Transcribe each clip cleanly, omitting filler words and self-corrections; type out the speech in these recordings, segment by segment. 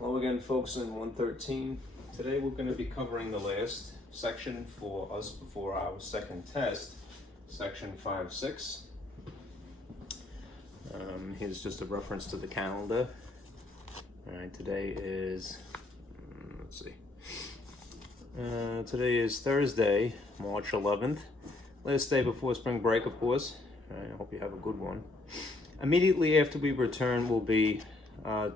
Hello again, folks, in 113. Today we're going to be covering the last section for us before our second test, section 5.6. Here's just a reference to the calendar. Alright, today is, let's see, today is Thursday, March 11th. Last day before spring break, of course. Alright, I hope you have a good one. Immediately after we return will be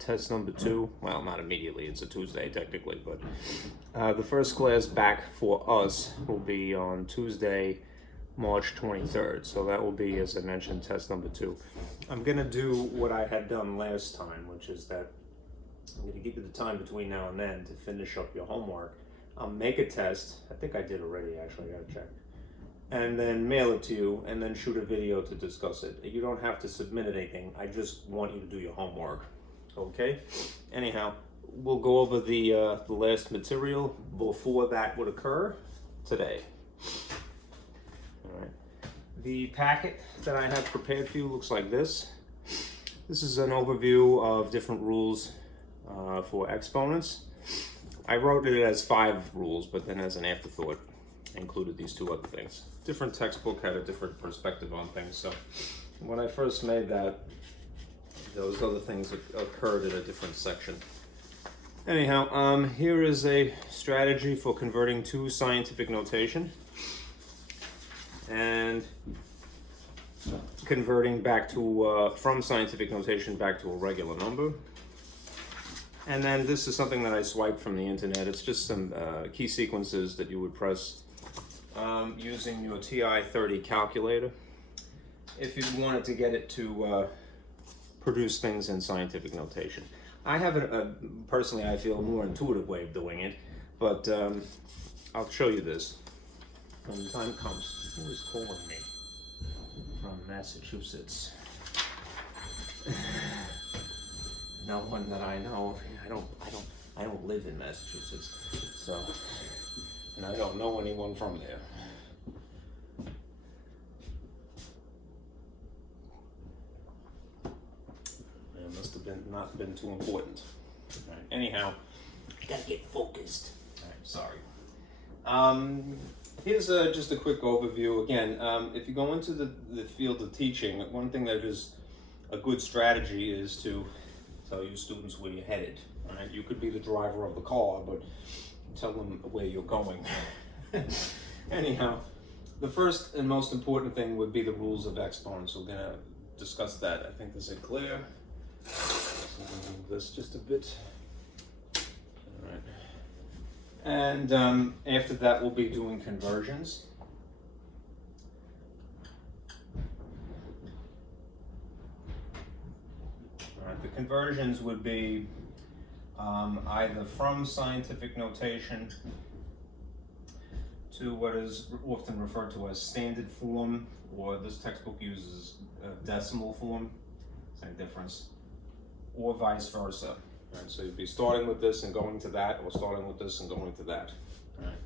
test number 2. Well, not immediately, it's a Tuesday technically, but the first class back for us will be on Tuesday, March 23rd. So that will be, as I mentioned, test number 2. I'm gonna do what I had done last time, which is that I'm gonna give you the time between now and then to finish up your homework. I'll make a test. I think I did already, actually, I gotta check. And then mail it to you, and then shoot a video to discuss it. You don't have to submit anything. I just want you to do your homework. Okay? Anyhow, we'll go over the last material before that would occur today. All right. The packet that I have prepared for you looks like this. This is an overview of different rules for exponents. I wrote it as 5 rules, but then as an afterthought, included these 2 other things. Different textbook had a different perspective on things, so when I first made that, those other things occurred in a different section. Anyhow, here is a strategy for converting to scientific notation and converting back to from scientific notation back to a regular number. And then this is something that I swiped from the internet. It's just some key sequences that you would press using your TI-30 calculator if you wanted to get it to produce things in scientific notation. I have personally, I feel, a more intuitive way of doing it, but I'll show you this when the time comes. Who is calling me from Massachusetts? No one that I know. I don't live in Massachusetts, so, and I don't know anyone from there. It must have not been too important. All right. Anyhow, I gotta get focused. All right, sorry. Here's just a quick overview. Again, if you go into the field of teaching, one thing that is a good strategy is to tell your students where you're headed. All right? You could be the driver of the car, but tell them where you're going. Anyhow, the first and most important thing would be the rules of exponents. We're gonna discuss that. I think this is clear. So I'm gonna move this just a bit. All right. And after that, we'll be doing conversions. All right. The conversions would be either from scientific notation to what is often referred to as standard form, or this textbook uses decimal form, same difference, or vice versa. Right? So you'd be starting with this and going to that, or starting with this and going to that. Right?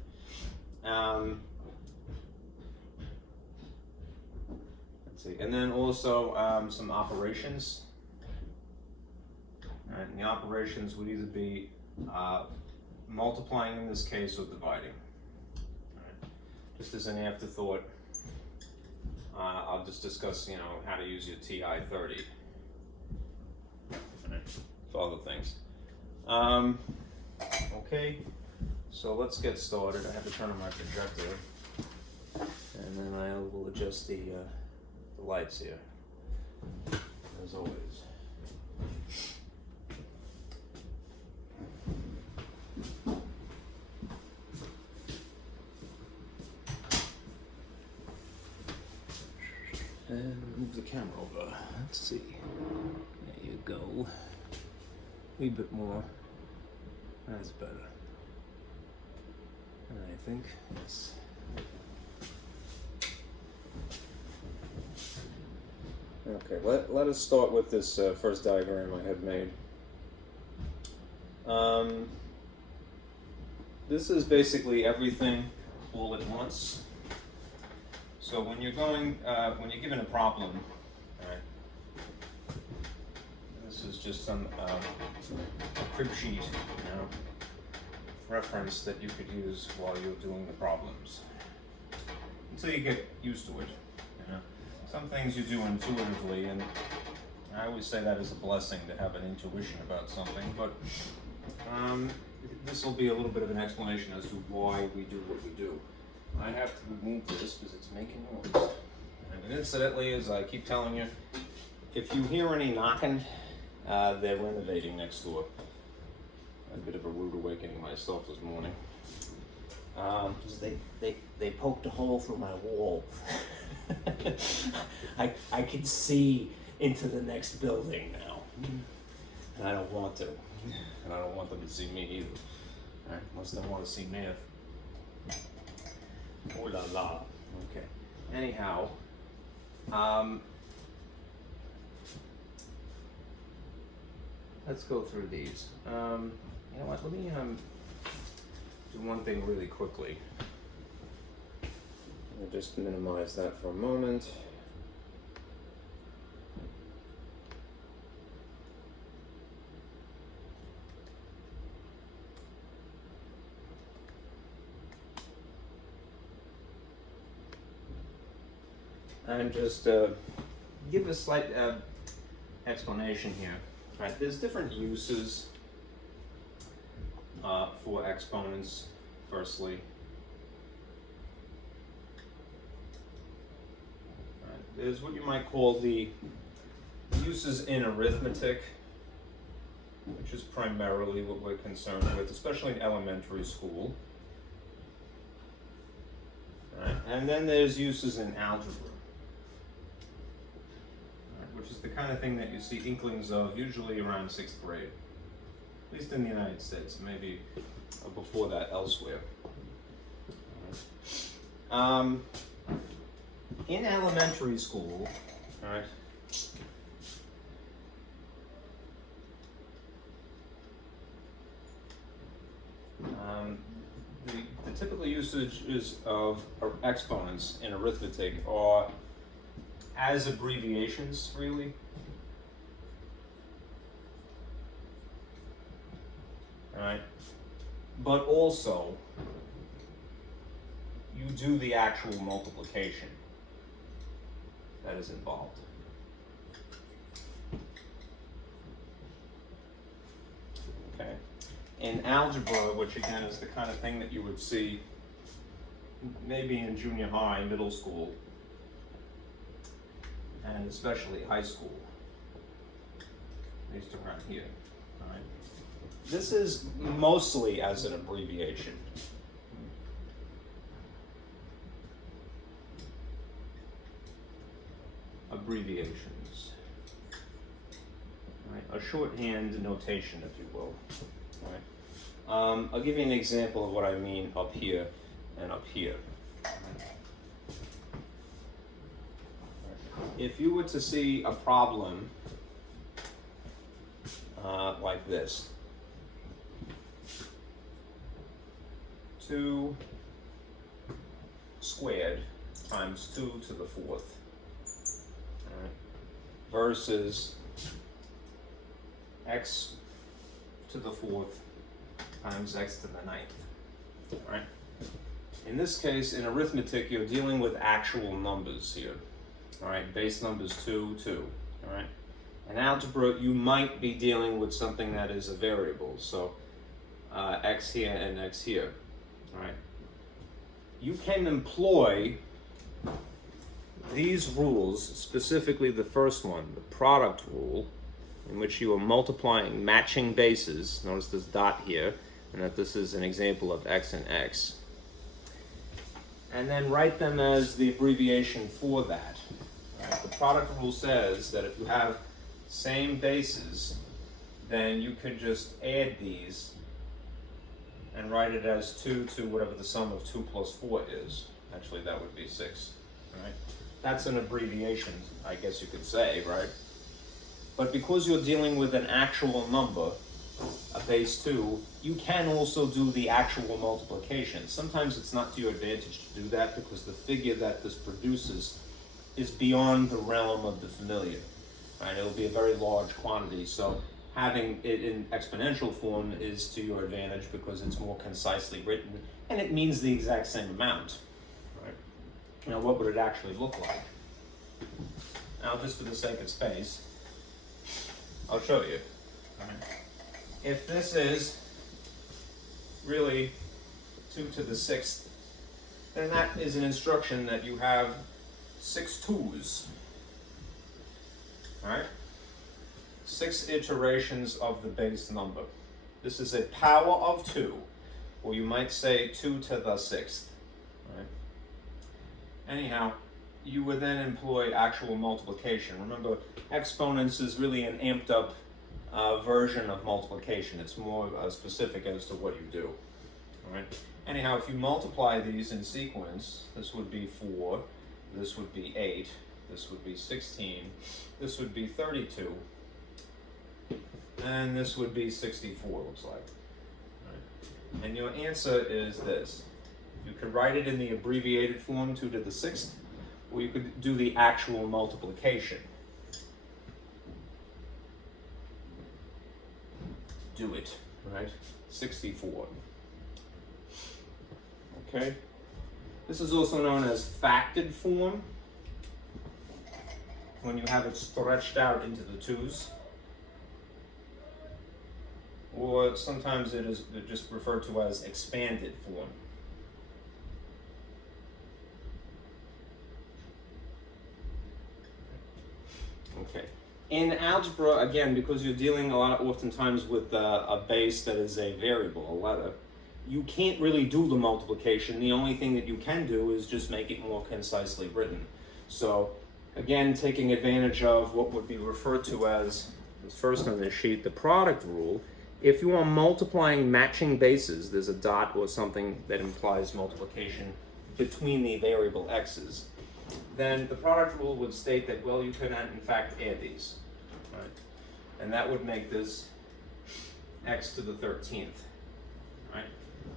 Let's see, and then also some operations. Right? And the operations would either be multiplying in this case or dividing. Right? Just as an afterthought, I'll just discuss, how to use your TI-30. Right, for other things. Okay, so let's get started. I have to turn on my projector, and then I will adjust the lights here, as always. And move the camera over. Let's see. There you go. A wee bit more. That's better. I think. Yes. Okay, let us start with this first diagram I had made. This is basically everything all at once. So when you're given a problem, all right, this is just some crib sheet, reference that you could use while you're doing the problems. Until you get used to it. Some things you do intuitively, and I always say that is a blessing to have an intuition about something, but this will be a little bit of an explanation as to why we do what we do. I have to remove this because it's making noise. And incidentally, as I keep telling you, if you hear any knocking, they're renovating next door. A bit of a rude awakening myself this morning. They poked a hole through my wall. I can see into the next building now, and I don't want to. And I don't want them to see me either. Right? Unless they want to see math. Oh la la. Okay. Anyhow, let's go through these. You know what? Let me do one thing really quickly. I'll just minimize that for a moment. And just give a slight explanation here. Right, there's different uses for exponents, firstly. Right, there's what you might call the uses in arithmetic, which is primarily what we're concerned with, especially in elementary school. Right, and then there's uses in algebra, which is the kind of thing that you see inklings of usually around 6th grade, at least in the United States, maybe before that elsewhere. In elementary school, all right, the typical usages of exponents in arithmetic are as abbreviations, really. Alright? But also, you do the actual multiplication that is involved. Okay? In algebra, which again is the kind of thing that you would see maybe in junior high, middle school, and especially high school, at least around here. All right. This is mostly as an abbreviation. Abbreviations. All right. A shorthand notation, if you will. All right. I'll give you an example of what I mean up here and up here. If you were to see a problem like this, 2 squared times 2 to the 4th, right, versus x to the 4th times x to the 9th, right? In this case, in arithmetic, you're dealing with actual numbers here. All right, base numbers 2, 2, all right? In algebra, you might be dealing with something that is a variable, so x here and x here, all right? You can employ these rules, specifically the first one, the product rule, in which you are multiplying matching bases. Notice this dot here, and that this is an example of x and x. And then write them as the abbreviation for that. Right? The product rule says that if you have same bases, then you could just add these and write it as 2 to whatever the sum of 2 plus 4 is. Actually, that would be 6. Right? That's an abbreviation, I guess you could say, right? But because you're dealing with an actual number, a base 2, you can also do the actual multiplication. Sometimes it's not to your advantage to do that because the figure that this produces is beyond the realm of the familiar. Right? It'll be a very large quantity. So having it in exponential form is to your advantage because it's more concisely written and it means the exact same amount. Right? Now, what would it actually look like? Now, just for the sake of space, I'll show you. Right? If this is really 2 to the 6th, then that is an instruction that you have 6 2's. All right? 6 iterations of the base number. This is a power of 2, or you might say 2 to the 6th. Right? Anyhow, you would then employ actual multiplication. Remember, exponents is really an amped up version of multiplication. It's more specific as to what you do. All right? Anyhow, if you multiply these in sequence, this would be 4, this would be 8, this would be 16, this would be 32, and this would be 64, looks like. Right. And your answer is this. You could write it in the abbreviated form, 2 to the 6th, or you could do the actual multiplication. Do it, right? 64. Okay? This is also known as factored form, when you have it stretched out into the 2's. Or sometimes it is just referred to as expanded form. Okay. In algebra, again, because you're dealing oftentimes with a base that is a variable, a letter, you can't really do the multiplication. The only thing that you can do is just make it more concisely written. So, again, taking advantage of what would be referred to as, first on this sheet, the product rule. If you are multiplying matching bases, there's a dot or something that implies multiplication between the variable x's, then the product rule would state that, well, you can in fact add these, right? And that would make this x to the 13th, right?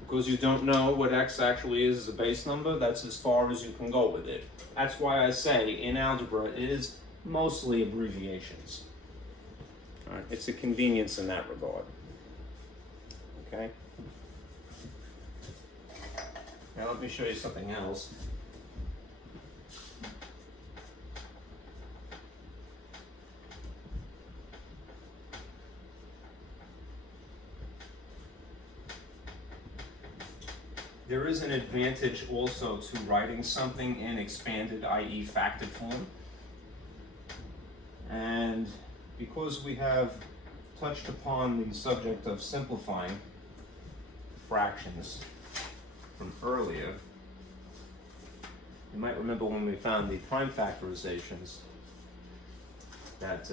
Because you don't know what x actually is as a base number, that's as far as you can go with it. That's why I say in algebra it is mostly abbreviations. All right? It's a convenience in that regard. Okay? Now let me show you something else. There is an advantage also to writing something in expanded, i.e. factored form. And because we have touched upon the subject of simplifying fractions from earlier, you might remember when we found the prime factorizations that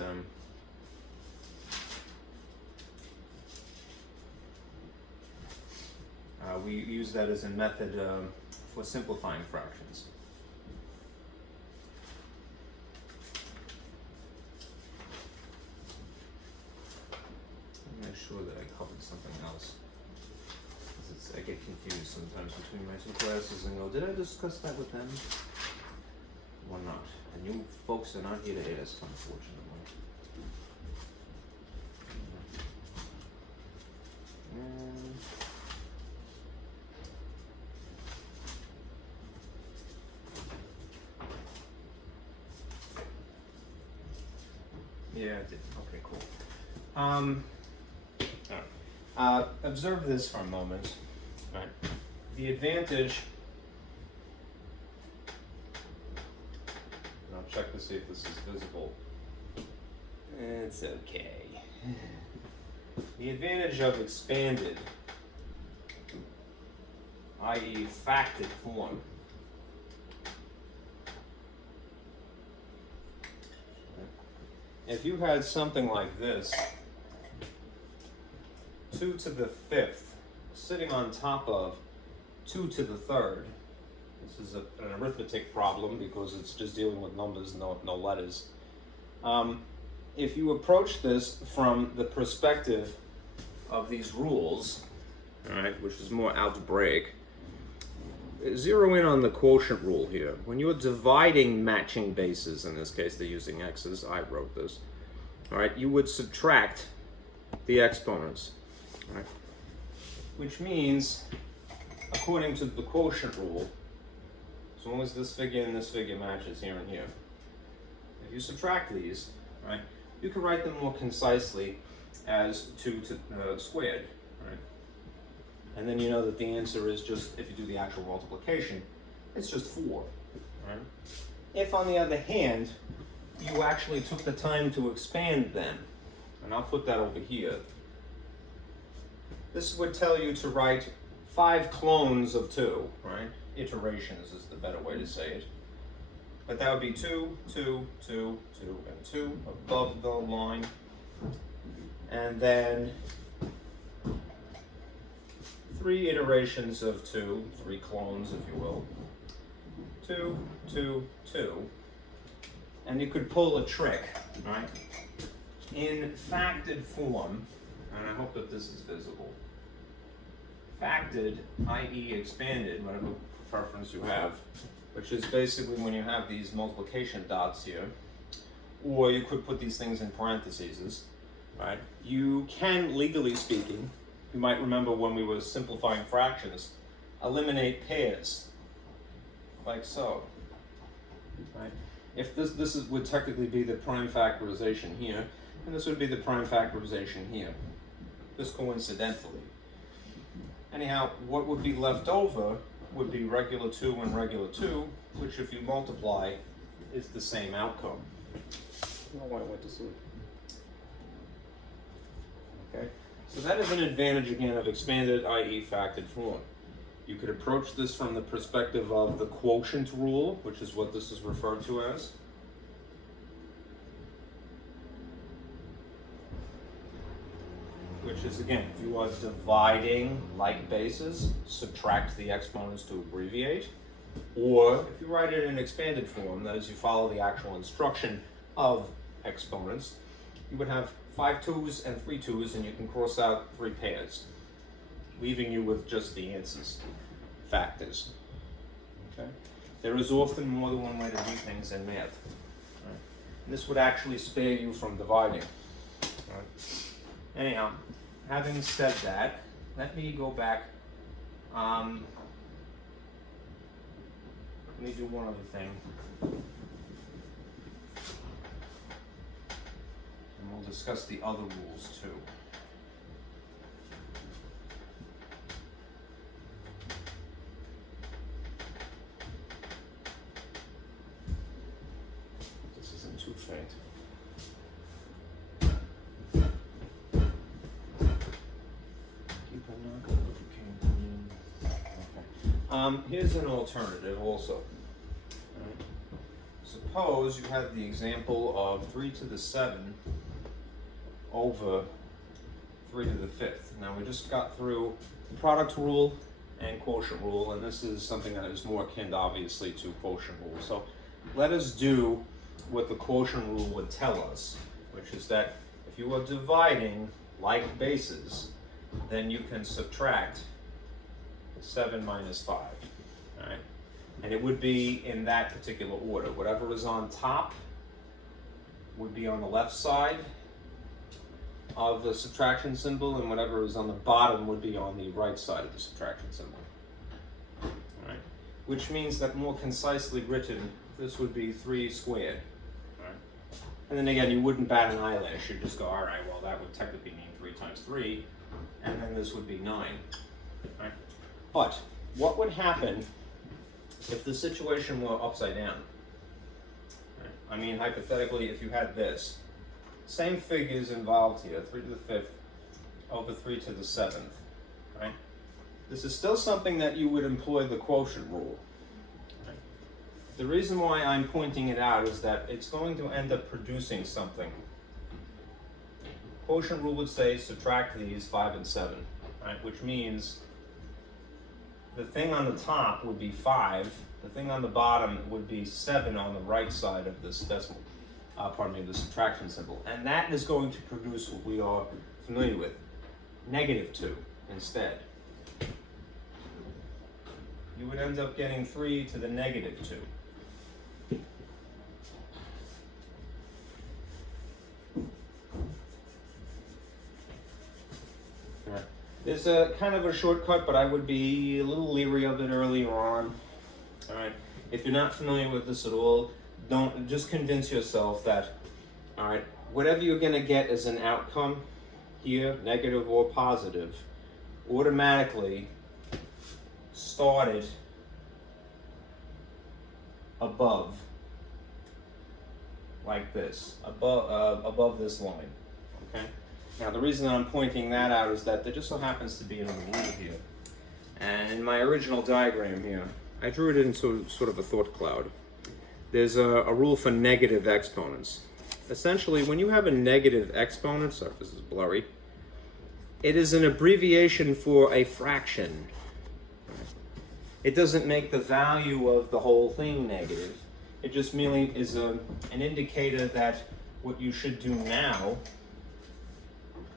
we use that as a method for simplifying fractions. Let me make sure that I covered something else. I get confused sometimes between my 2 classes and go, did I discuss that with them or not? And you folks are not here to ask, unfortunately. And yeah, I did. Okay, cool. All right. Observe this for a moment. Right. The advantage, and I'll check to see if this is visible. It's okay. The advantage of expanded, i.e. factored form, if you had something like this, 2 to the 5th, sitting on top of 2 to the 3rd. This is an arithmetic problem because it's just dealing with numbers, no letters. If you approach this from the perspective of these rules, all right, which is more algebraic, zero in on the quotient rule here. When you're dividing matching bases, in this case they're using x's, I wrote this, all right, you would subtract the exponents, right? Which means, according to the quotient rule, as long as this figure and this figure matches here and here, if you subtract these, right, you can write them more concisely as 2 squared, right? And then you know that the answer is just, if you do the actual multiplication, it's just 4, right? If, on the other hand, you actually took the time to expand them, and I'll put that over here, this would tell you to write 5 clones of 2, right? Iterations is the better way to say it. But that would be 2, 2, 2, 2, and 2 above the line. And then 3 iterations of 2, 3 clones, if you will. 2, 2, 2. And you could pull a trick, right? In factored form, and I hope that this is visible. Factored, i.e. expanded, whatever preference you have, which is basically when you have these multiplication dots here, or you could put these things in parentheses, right? You can, legally speaking, you might remember when we were simplifying fractions, eliminate pairs, like so, right? If this would technically be the prime factorization here, and this would be the prime factorization here, just coincidentally. Anyhow, what would be left over would be regular 2 and regular 2, which if you multiply is the same outcome. I don't know why I went to sleep. Okay, so that is an advantage again of expanded, i.e. factored form. You could approach this from the perspective of the quotient rule, which is what this is referred to as. Which is, again, if you are dividing like bases, subtract the exponents to abbreviate. Or if you write it in expanded form, that is, you follow the actual instruction of exponents, you would have 5 2's and 3 2's, and you can cross out 3 pairs, leaving you with just the answers, factors. Okay? There is often more than one way to do things in math. Right? And this would actually spare you from dividing. Right? Anyhow, having said that, let me go back. Let me do one other thing. And we'll discuss the other rules too. This isn't too faint. Here's an alternative also. Right. Suppose you had the example of 3 to the 7 over 3 to the 5th. Now we just got through the product rule and quotient rule, and this is something that is more akin, obviously, to quotient rule. So let us do what the quotient rule would tell us, which is that if you are dividing like bases, then you can subtract 7 minus 5, all right? And it would be in that particular order. Whatever is on top would be on the left side of the subtraction symbol, and whatever is on the bottom would be on the right side of the subtraction symbol, all right? Which means that more concisely written, this would be 3 squared, all right? And then again, you wouldn't bat an eyelash. You'd just go, all right, well, that would technically mean 3 times 3, and then this would be 9, right? But what would happen if the situation were upside down? Right? I mean, hypothetically, if you had this, same figures involved here, 3 to the 5th over 3 to the 7th, right? This is still something that you would employ the quotient rule. Right? The reason why I'm pointing it out is that it's going to end up producing something. Quotient rule would say subtract these 5 and 7, right? Which means the thing on the top would be 5, the thing on the bottom would be 7 on the right side of this decimal, the subtraction symbol. And that is going to produce what we are familiar with, -2 instead. You would end up getting 3 to the -2. There's a kind of a shortcut, but I would be a little leery of it earlier on. All right. If you're not familiar with this at all, don't just convince yourself that, all right, whatever you're going to get as an outcome here, negative or positive, automatically start it above, like this, above this line. Okay. Now the reason I'm pointing that out is that there just so happens to be another rule here, and in my original diagram here, I drew it into sort of a thought cloud. There's a rule for negative exponents. Essentially, when you have a negative exponent, sorry if this is blurry, it is an abbreviation for a fraction. It doesn't make the value of the whole thing negative. It just merely is an indicator that what you should do now,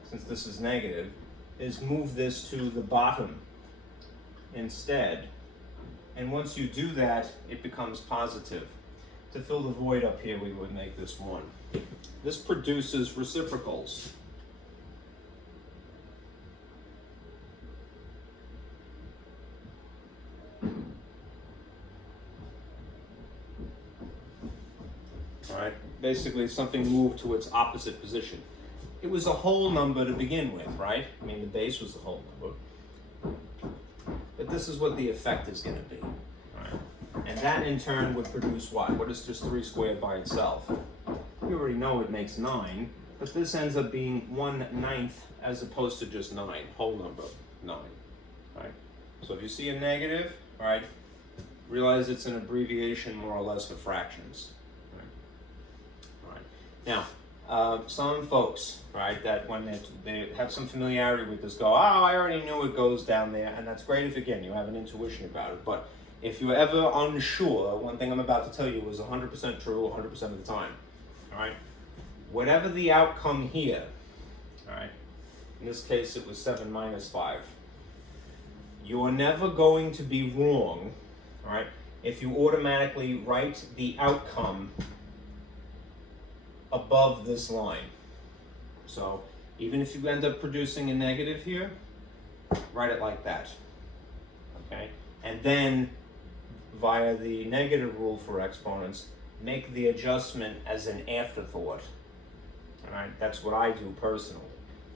since this is negative, is move this to the bottom instead. And once you do that, it becomes positive. To fill the void up here, we would make this 1. This produces reciprocals. All right, basically something moved to its opposite position. It was a whole number to begin with, right? I mean, the base was the whole number. But this is what the effect is going to be. All right? And that in turn would produce what? What is just 3 squared by itself? We already know it makes 9, but this ends up being 1/9 as opposed to just 9, whole number, 9. All right? So if you see a negative, all right, realize it's an abbreviation more or less for fractions. All right. Now, some folks, right, that when they have some familiarity with this go, oh, I already knew it goes down there, and that's great if, again, you have an intuition about it. But if you're ever unsure, one thing I'm about to tell you is 100% true 100% of the time. All right? Whatever the outcome here, all right, in this case it was 7 minus 5, you are never going to be wrong, all right, if you automatically write the outcome above this line. So even if you end up producing a negative here, write it like that, okay? And then via the negative rule for exponents, make the adjustment as an afterthought. All right, that's what I do personally.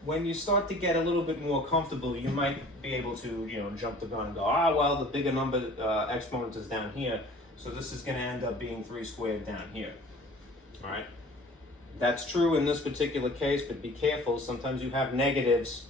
When you start to get a little bit more comfortable, you might be able to, jump the gun and go, well, the bigger number exponent is down here, so this is going to end up being 3 squared down here. All right. That's true in this particular case, but be careful. Sometimes you have negatives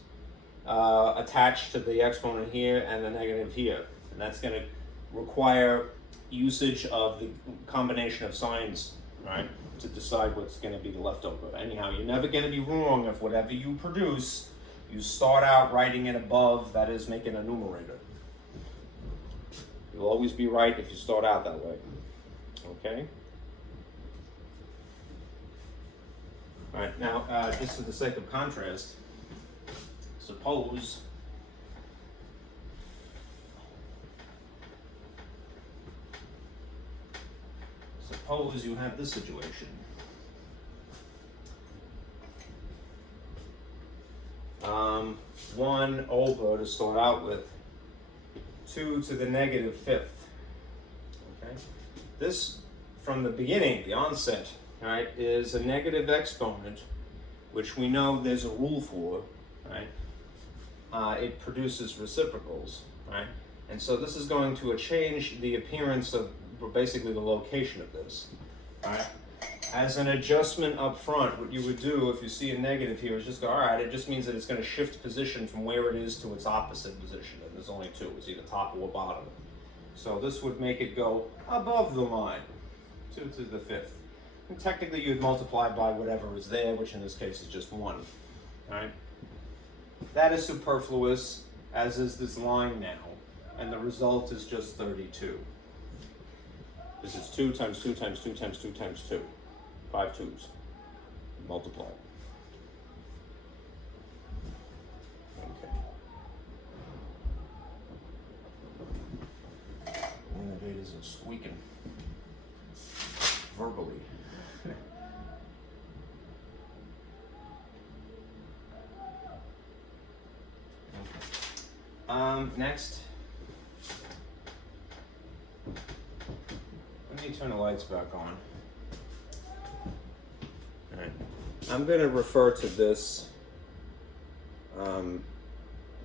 attached to the exponent here and the negative here. And that's going to require usage of the combination of signs, right, to decide what's going to be the leftover. Anyhow, you're never going to be wrong if whatever you produce, you start out writing it above, that is, making a numerator. You'll always be right if you start out that way. Okay? All right, now, just for the sake of contrast, suppose you have this situation. 1 over, to start out with, 2 to the negative 5th. Okay? This, from the beginning, the onset, all right, is a negative exponent, which we know there's a rule for, right? It produces reciprocals, right? And so this is going to change the appearance of basically the location of this, right? As an adjustment up front, what you would do if you see a negative here is just go, all right, it just means that it's going to shift position from where it is to its opposite position, and there's only 2, it's either top or bottom. So this would make it go above the line, 2 to the 5th. And technically you'd multiply by whatever is there, which in this case is just 1, right? That is superfluous, as is this line now, and the result is just 32. This is 2 times 2 times 2 times 2 times 2. 5 2s. Multiply. Okay. The innovators are squeaking verbally. Okay. Next, let me turn the lights back on. All right. I'm going to refer to this,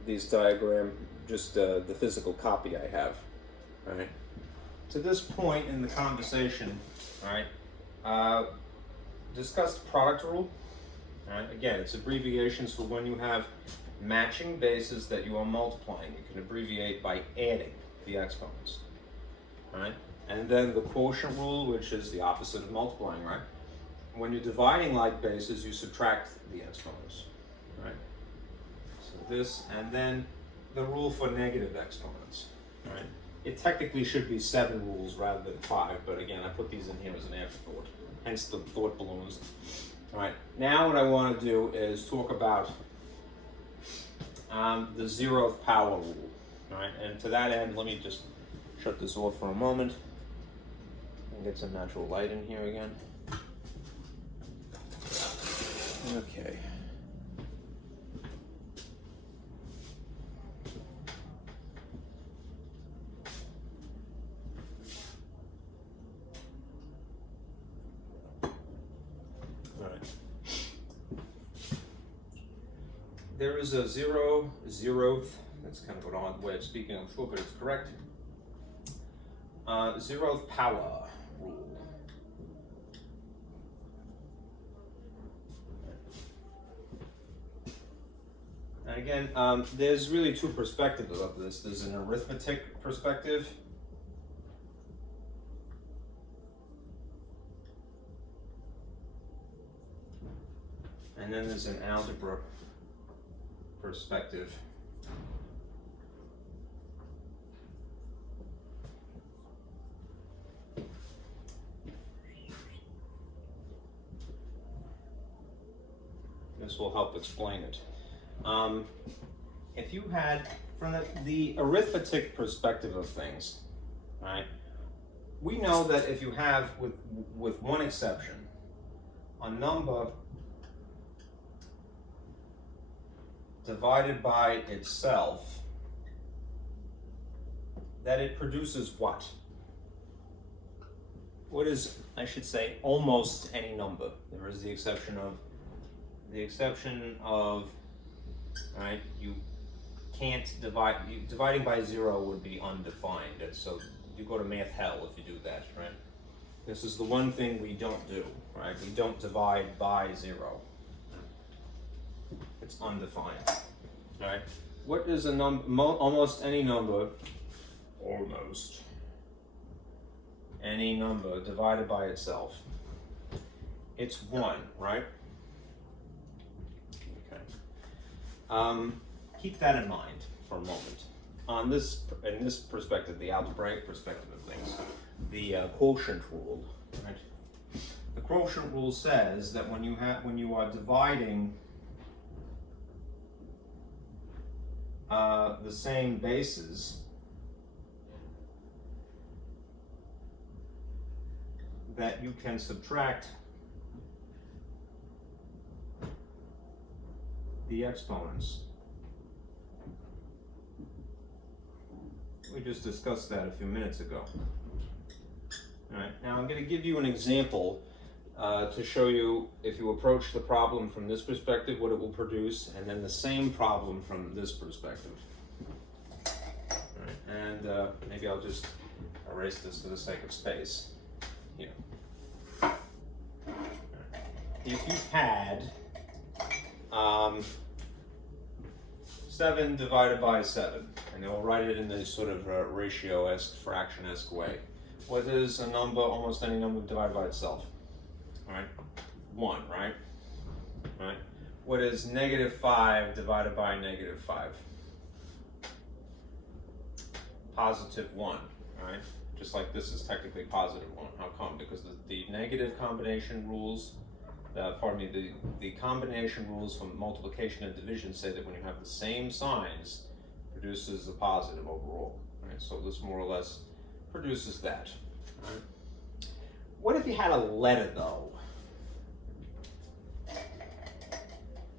these diagram, just the physical copy I have. All right. To this point in the conversation, all right, discussed product rule. All right. Again, it's abbreviations for when you have matching bases that you are multiplying. You can abbreviate by adding the exponents. All right. And then the quotient rule, which is the opposite of multiplying, right? When you're dividing like bases, you subtract the exponents, right? So this, and then the rule for negative exponents, right? It technically should be 7 rules rather than 5, but again, I put these in here as an afterthought, hence the thought balloons. All right, now what I want to do is talk about the zeroth power rule, all right? And to that end, let me just shut this off for a moment and get some natural light in here again. Okay. All right. There is a zeroth, that's kind of an odd way of speaking, I'm sure, but it's correct. Zeroth power rule. And again, there's really 2 perspectives of this. There's an arithmetic perspective. And then there's an algebra perspective. This will help explain it. If you had, from the arithmetic perspective of things, right, we know that if you have, with one exception, a number divided by itself, that it produces what? What is, I should say, almost any number. There is the exception of, right, you can't divide, dividing by 0 would be undefined. So you go to math hell if you do that, right? This is the one thing we don't do, right? We don't divide by 0. It's undefined, right? What is a number, almost any number divided by itself? It's 1, right? Keep that in mind for a moment. On this, in this perspective, the algebraic perspective of things, the quotient rule, right? The quotient rule says that when you are dividing the same bases, that you can subtract the exponents. We just discussed that a few minutes ago. All right, now I'm going to give you an example to show you, if you approach the problem from this perspective, what it will produce, and then the same problem from this perspective. All right, and maybe I'll just erase this for the sake of space here. All right. If you had 7 divided by 7, and they'll write it in this sort of ratio-esque, fraction-esque way. What is a number, almost any number divided by itself? All right, 1, right? All right. What is -5 divided by -5? +1, all right? Just like this is technically +1. How come? Because the negative combination rules, the combination rules from multiplication and division say that when you have the same signs, produces a positive overall. Right? So this more or less produces that. Right? What if you had a letter though?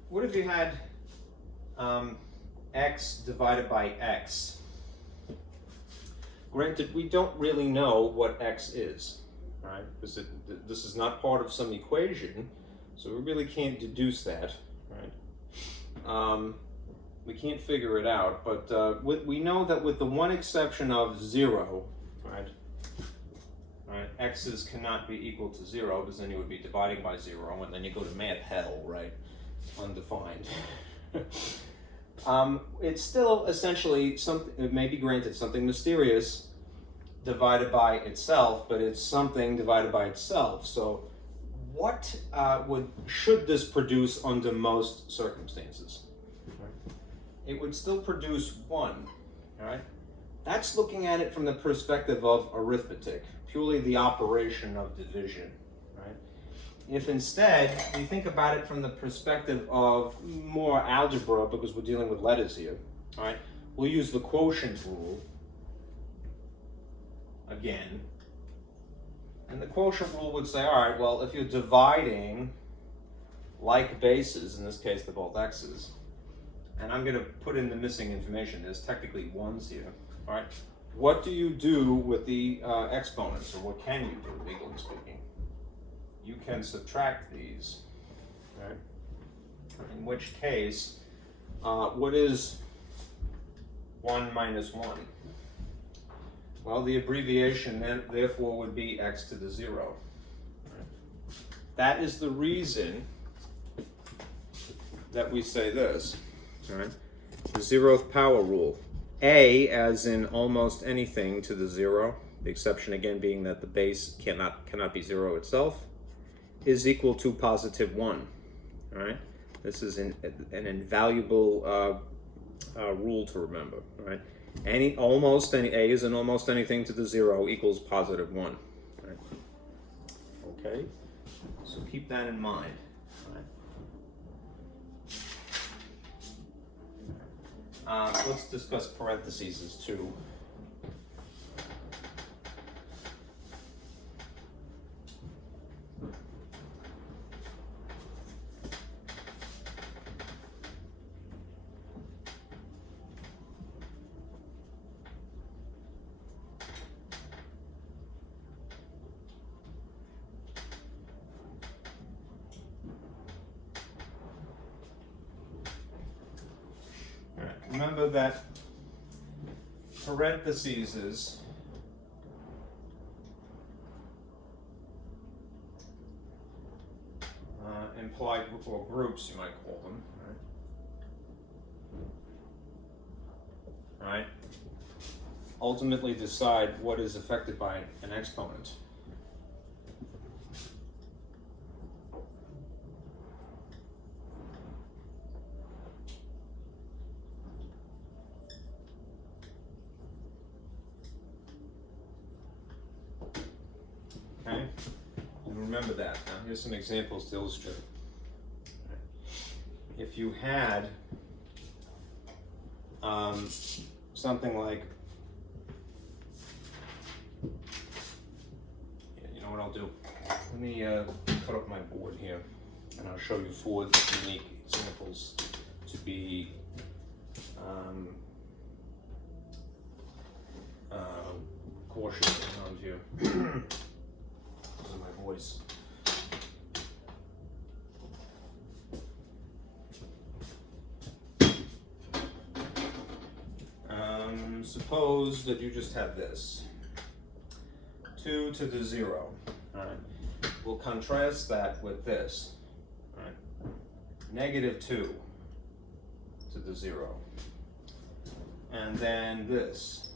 What if you had x divided by x. Granted, we don't really know what x is, right? Because this is not part of some equation, so we really can't deduce that, right? We can't figure it out, but we know that with the one exception of 0, right? Right, x's cannot be equal to 0, because then you would be dividing by 0, and then you go to math hell, right? Undefined. It's still essentially something, it may be granted something mysterious divided by itself, but it's something divided by itself. So what should this produce under most circumstances? Right? It would still produce 1, all right? That's looking at it from the perspective of arithmetic, purely the operation of division, right? If instead we think about it from the perspective of more algebra, because we're dealing with letters here, all right? We'll use the quotient rule again. And the quotient rule would say, all right, well, if you're dividing like bases, in this case they're both x's, and I'm going to put in the missing information, there's technically 1's here, all right? What do you do with the exponents, or what can you do, legally speaking? You can subtract these, right? In which case, what is 1 minus 1? Well, the abbreviation then, therefore, would be x to the 0. Right? That is the reason that we say this, right? The zeroth power rule. A, as in almost anything to the 0, the exception again being that the base cannot be 0 itself, is equal to positive 1. All right? This is an invaluable rule to remember. Right? Almost any A is in almost anything to the 0 equals positive 1. Right? Okay? So keep that in mind. Let's discuss parentheses too. Remember that parentheses is implied or groups, you might call them, right? Ultimately decide what is affected by an exponent. Remember that. Now here's some examples to illustrate. If you had something like, you know what I'll do? Let me put up my board here, and I'll show you 4 unique examples to be cautious around here. My voice. Suppose that you just have this 2 to the 0. All right. We'll contrast that with this. All right. Negative 2 to the 0. And then this.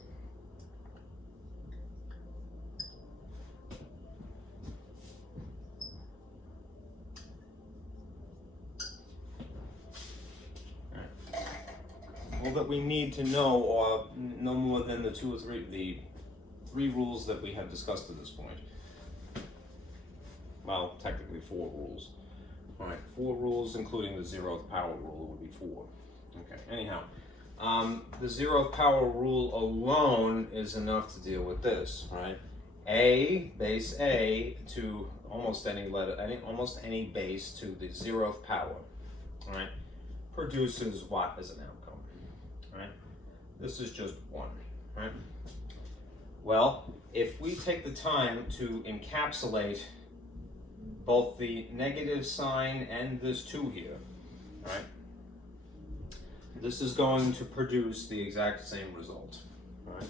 All that we need to know are no more than the 3 rules that we have discussed at this point. Well, technically 4 rules. All right, 4 rules, including the zeroth power rule, would be 4. Okay, anyhow, the zeroth power rule alone is enough to deal with this, right? A, base A to almost any letter, almost any base to the zeroth power, all right, produces what as an outcome? This is just 1, right? Well, if we take the time to encapsulate both the negative sign and this 2 here, right? This is going to produce the exact same result, right?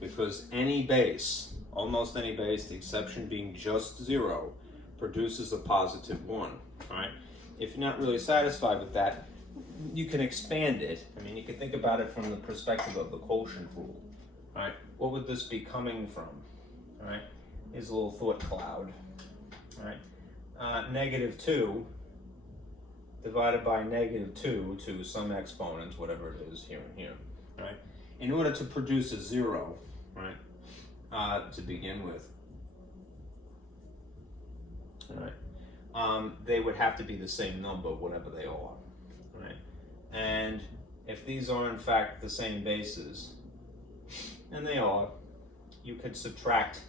Because any base, almost any base, the exception being just 0, produces a positive 1, right? If you're not really satisfied with that, you can expand it. I mean, you can think about it from the perspective of the quotient rule, right? What would this be coming from, right? Here's a little thought cloud, right? -2 divided by -2 to some exponents, whatever it is here and here, right? In order to produce a 0, right, to begin with, right, they would have to be the same number, whatever they are, right? And if these are in fact the same bases, and they are, you could subtract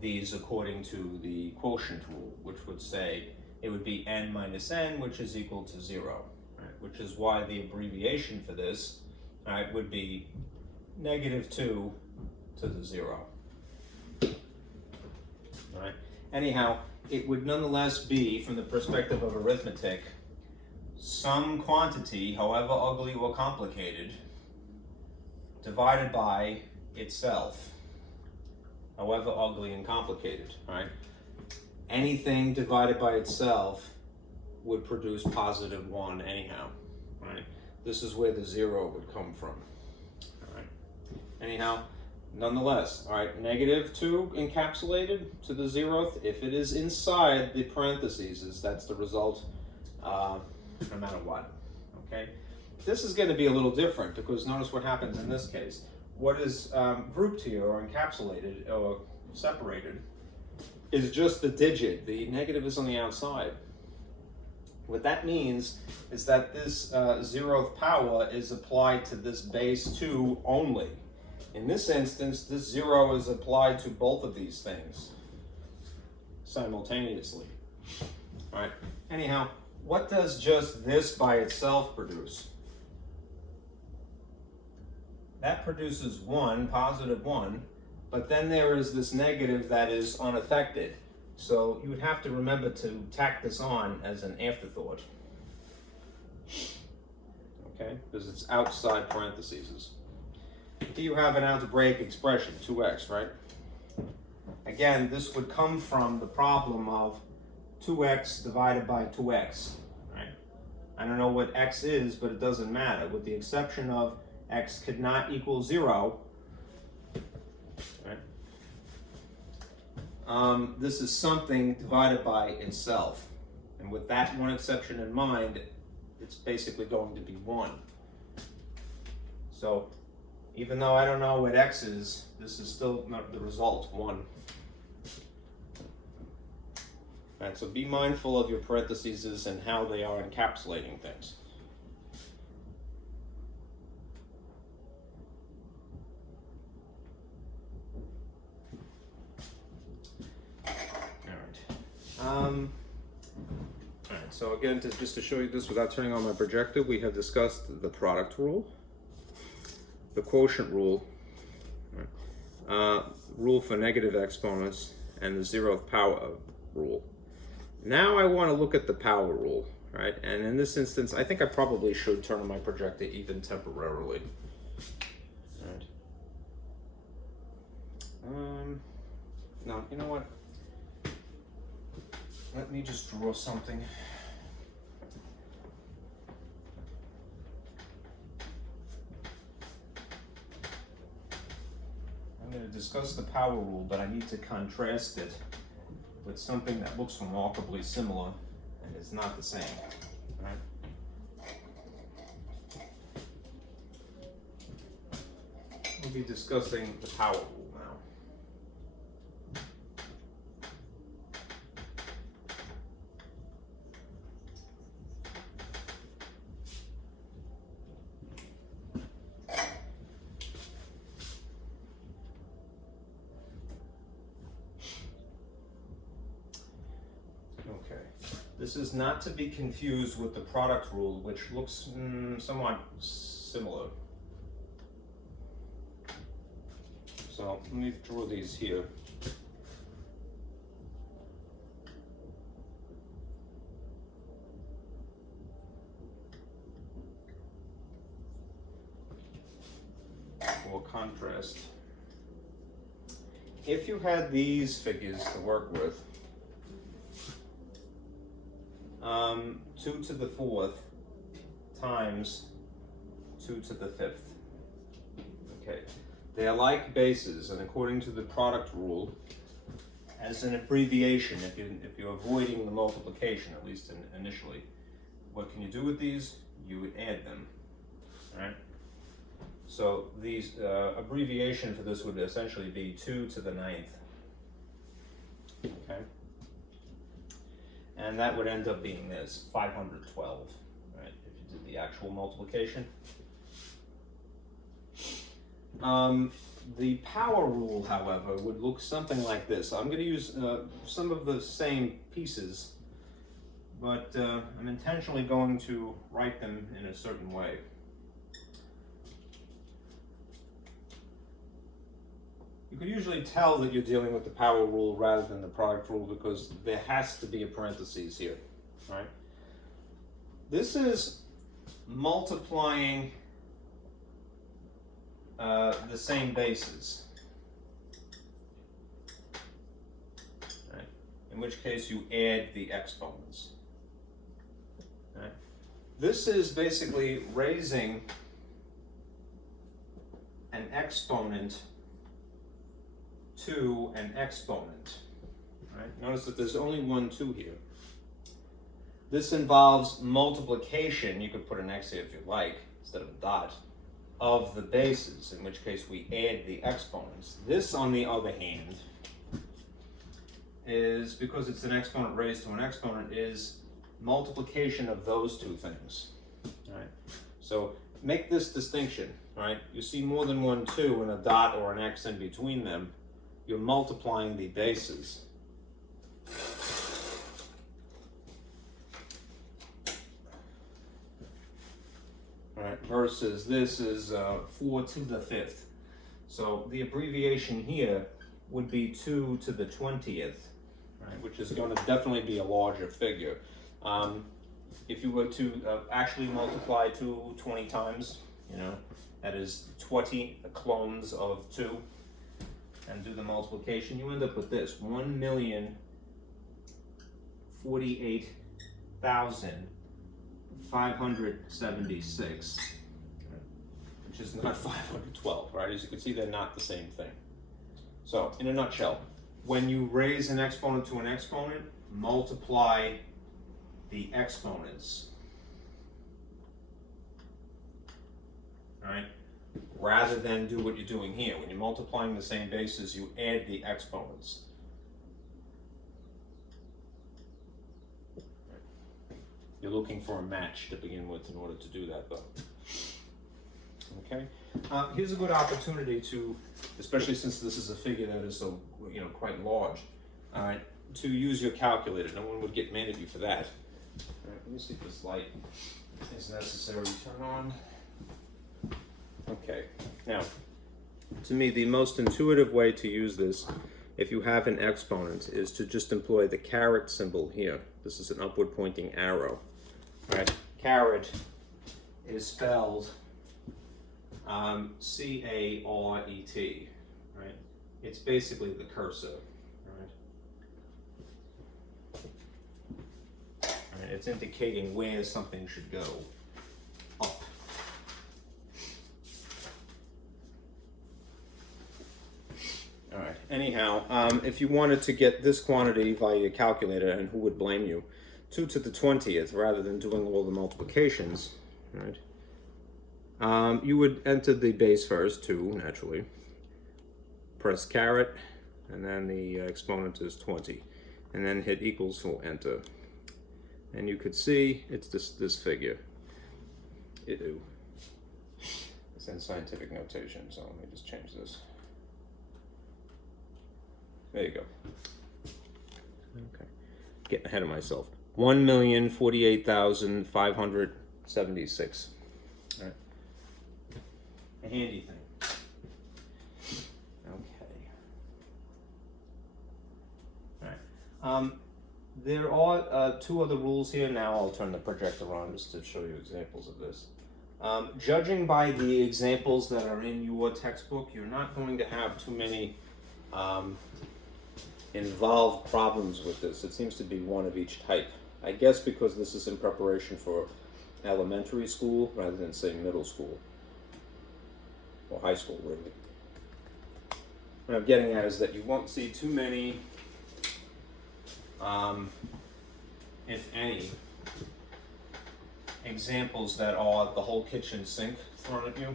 these according to the quotient rule, which would say it would be n minus n, which is equal to 0, right? Which is why the abbreviation for this, right, would be -2 to the 0. Right? Anyhow, it would nonetheless be, from the perspective of arithmetic, some quantity, however ugly or complicated, divided by itself, however ugly and complicated, right? Anything divided by itself would produce positive 1 anyhow, right? This is where the 0 would come from, all right? Anyhow, nonetheless, all right, -2 encapsulated to the 0th, if it is inside the parentheses, that's the result, no matter what, okay? This is going to be a little different because notice what happens in this case. What is grouped here or encapsulated or separated is just the digit. The negative is on the outside. What that means is that this 0th power is applied to this base 2 only. In this instance, this 0 is applied to both of these things simultaneously. All right. Anyhow, what does just this by itself produce? That produces 1, positive 1, but then there is this negative that is unaffected. So you would have to remember to tack this on as an afterthought. Okay, because it's outside parentheses. Here you have an algebraic expression, 2x, right? Again, this would come from the problem of 2x divided by 2x, right? I don't know what x is, but it doesn't matter. With the exception of x could not equal 0, right? This is something divided by itself. And with that one exception in mind, it's basically going to be 1. So even though I don't know what x is, this is still not the result, 1. All right, so be mindful of your parentheses and how they are encapsulating things. All right, so again, just to show you this without turning on my projector, we have discussed the product rule, the quotient rule, rule for negative exponents, and the 0th power rule. Now I want to look at the power rule, right? And in this instance, I think I probably should turn on my projector even temporarily. All right. No, you know what? Let me just draw something. I'm going to discuss the power rule, but I need to contrast it with something that looks remarkably similar and is not the same. Right? We'll be discussing the power rule now. This is not to be confused with the product rule, which looks somewhat similar. So let me draw these here. For contrast. If you had these figures to work with, 2 to the 4th times 2 to the 5th. Okay, they are like bases, and according to the product rule, as an abbreviation, if you're avoiding the multiplication, at least initially, what can you do with these? You would add them, all right? So the abbreviation for this would essentially be 2 to the 9th, okay? And that would end up being this, 512, right, if you did the actual multiplication. The power rule, however, would look something like this. I'm going to use some of the same pieces, but I'm intentionally going to write them in a certain way. You could usually tell that you're dealing with the power rule rather than the product rule because there has to be a parentheses here, right? This is multiplying the same bases, right? In which case you add the exponents, right? This is basically raising an exponent to an exponent, right? Notice that there's only 1 2 here. This involves multiplication, you could put an X here if you like, instead of a dot, of the bases, in which case we add the exponents. This, on the other hand, is, because it's an exponent raised to an exponent, is multiplication of those two things, right? So make this distinction, right? You see more than 1 2 and a dot or an X in between them, you're multiplying the bases. Right, versus this is 4 to the 5th. So the abbreviation here would be 2 to the 20th, right, which is going to definitely be a larger figure. If you were to actually multiply 2 20 times, you know, that is 20 clones of 2, and do the multiplication, you end up with this, 1,048,576, which is not 512, right? As you can see, they're not the same thing. So, in a nutshell, when you raise an exponent to an exponent, multiply the exponents, all right? Rather than do what you're doing here. When you're multiplying the same bases, you add the exponents. You're looking for a match to begin with in order to do that, though. Okay. Here's a good opportunity to, especially since this is a figure that is so, you know, quite large, to use your calculator. No one would get mad at you for that. All right, let me see if this light is necessary to turn on. Okay, now, to me, the most intuitive way to use this, if you have an exponent, is to just employ the caret symbol here. This is an upward pointing arrow, right? Caret is spelled C-A-R-E-T, right? It's basically the cursor, right? And it's indicating where something should go, up. All right, anyhow, if you wanted to get this quantity via your calculator, and who would blame you, 2 to the 20th, rather than doing all the multiplications, right? You would enter the base first, 2, naturally. Press caret, and then the exponent is 20. And then hit equals for enter. And you could see it's this figure. It's in scientific notation, so let me just change this. There you go. Okay. Getting ahead of myself. 1,048,576. All right. A handy thing. Okay. There are two other rules here. Now I'll turn the projector on just to show you examples of this. Judging by the examples that are in your textbook, you're not going to have too many involved problems with this. It seems to be one of each type. I guess because this is in preparation for elementary school rather than, say, middle school or high school, really. What I'm getting at is that you won't see too many, if any, examples that are the whole kitchen sink thrown at you.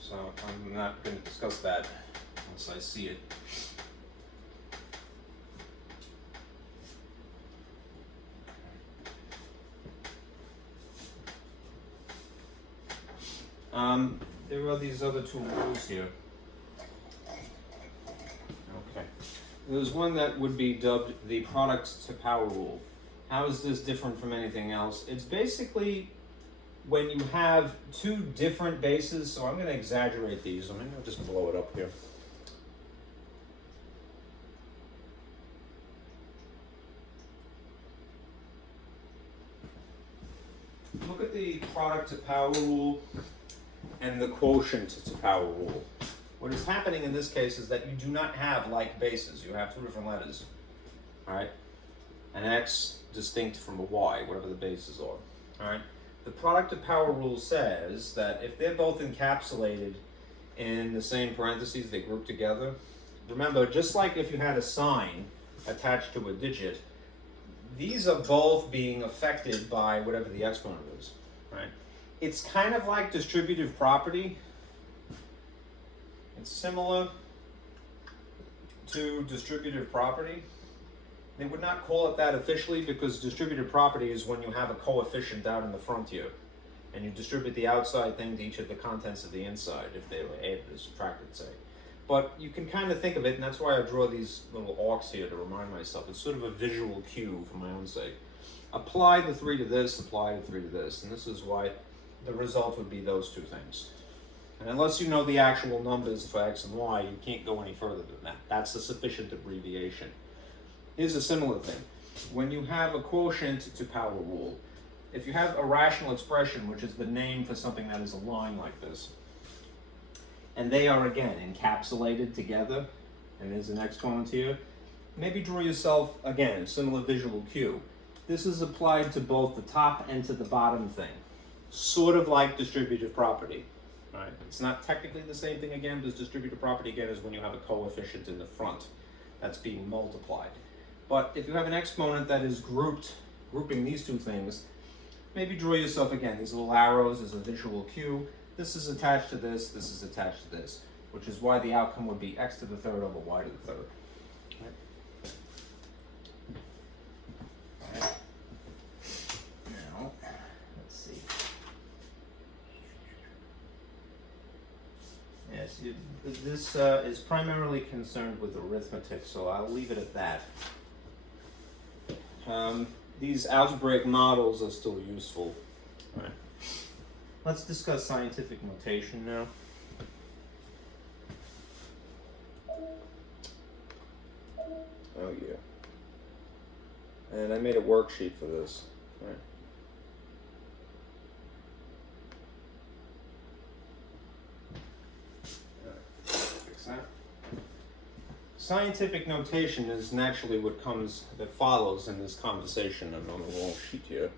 So I'm not going to discuss that unless I see it. There are these other two rules here. Okay. There's one that would be dubbed the product to power rule. How is this different from anything else? It's basically when you have two different bases, so I'm going to exaggerate these. I'm going to just blow it up here. Look at the product to power rule and the quotient to power rule. What is happening in this case is that you do not have like bases. You have two different letters. All right? An X distinct from a Y, whatever the bases are. All right? The product to power rule says that if they're both encapsulated in the same parentheses, they group together. Remember, just like if you had a sign attached to a digit, these are both being affected by whatever the exponent is, right? It's kind of like distributive property. It's similar to distributive property. They would not call it that officially because distributive property is when you have a coefficient out in the front here and you distribute the outside thing to each of the contents of the inside if they were added or subtracted, say. But you can kind of think of it, and that's why I draw these little arcs here to remind myself. It's sort of a visual cue for my own sake. Apply the 3 to this, apply the 3 to this, and this is why the result would be those two things. And unless you know the actual numbers for X and Y, you can't go any further than that. That's a sufficient abbreviation. Here's a similar thing. When you have a quotient to power rule, if you have a rational expression, which is the name for something that is a line like this, and they are, again, encapsulated together, and there's an exponent here, maybe draw yourself, again, similar visual cue. This is applied to both the top and to the bottom thing, sort of like distributive property. Right? It's not technically the same thing, again, because distributive property, again, is when you have a coefficient in the front that's being multiplied. But if you have an exponent that is grouping these two things, maybe draw yourself, again, these little arrows as a visual cue. This is attached to this is attached to this, which is why the outcome would be x to the third over y to the third. Right. Now, let's see. Yes, this is primarily concerned with arithmetic, so I'll leave it at that. These algebraic models are still useful. Right. Let's discuss scientific notation now. Oh yeah. And I made a worksheet for this. Right. Fix that. Scientific notation is naturally what follows in this conversation. I'm on the wrong sheet here.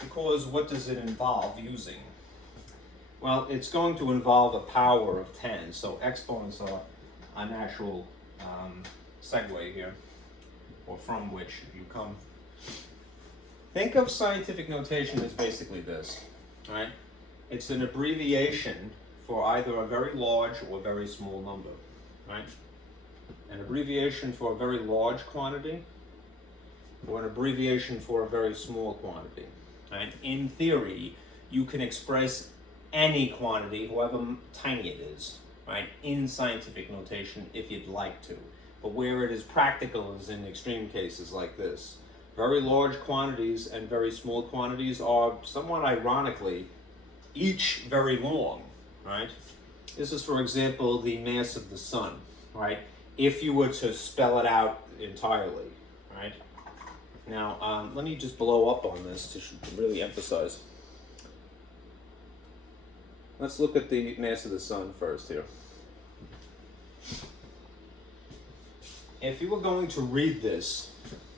Because what does it involve using? Well, it's going to involve a power of 10, so exponents are a natural segue here, or from which you come. Think of scientific notation as basically this, right? It's an abbreviation for either a very large or a very small number, right? An abbreviation for a very large quantity or an abbreviation for a very small quantity. Right? In theory, you can express any quantity, however tiny it is, right, in scientific notation if you'd like to. But where it is practical is in extreme cases like this. Very large quantities and very small quantities are, somewhat ironically, each very long, right? This is, for example, the mass of the sun, right? If you were to spell it out entirely, right? Now, let me just blow up on this to really emphasize. Let's look at the mass of the sun first here. If you were going to read this,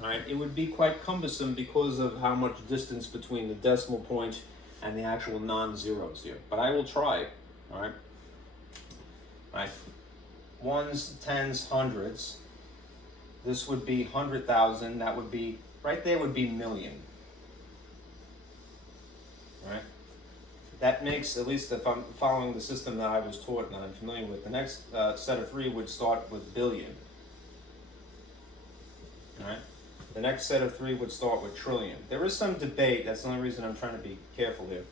right, it would be quite cumbersome because of how much distance between the decimal point and the actual non-zeros here. But I will try, all right? Right. Ones, tens, hundreds. This would be 100,000. That would be, right there would be million. Right? That makes, at least if I'm following the system that I was taught and that I'm familiar with, the next set of three would start with billion. Alright? The next set of three would start with trillion. There is some debate, that's the only reason I'm trying to be careful here.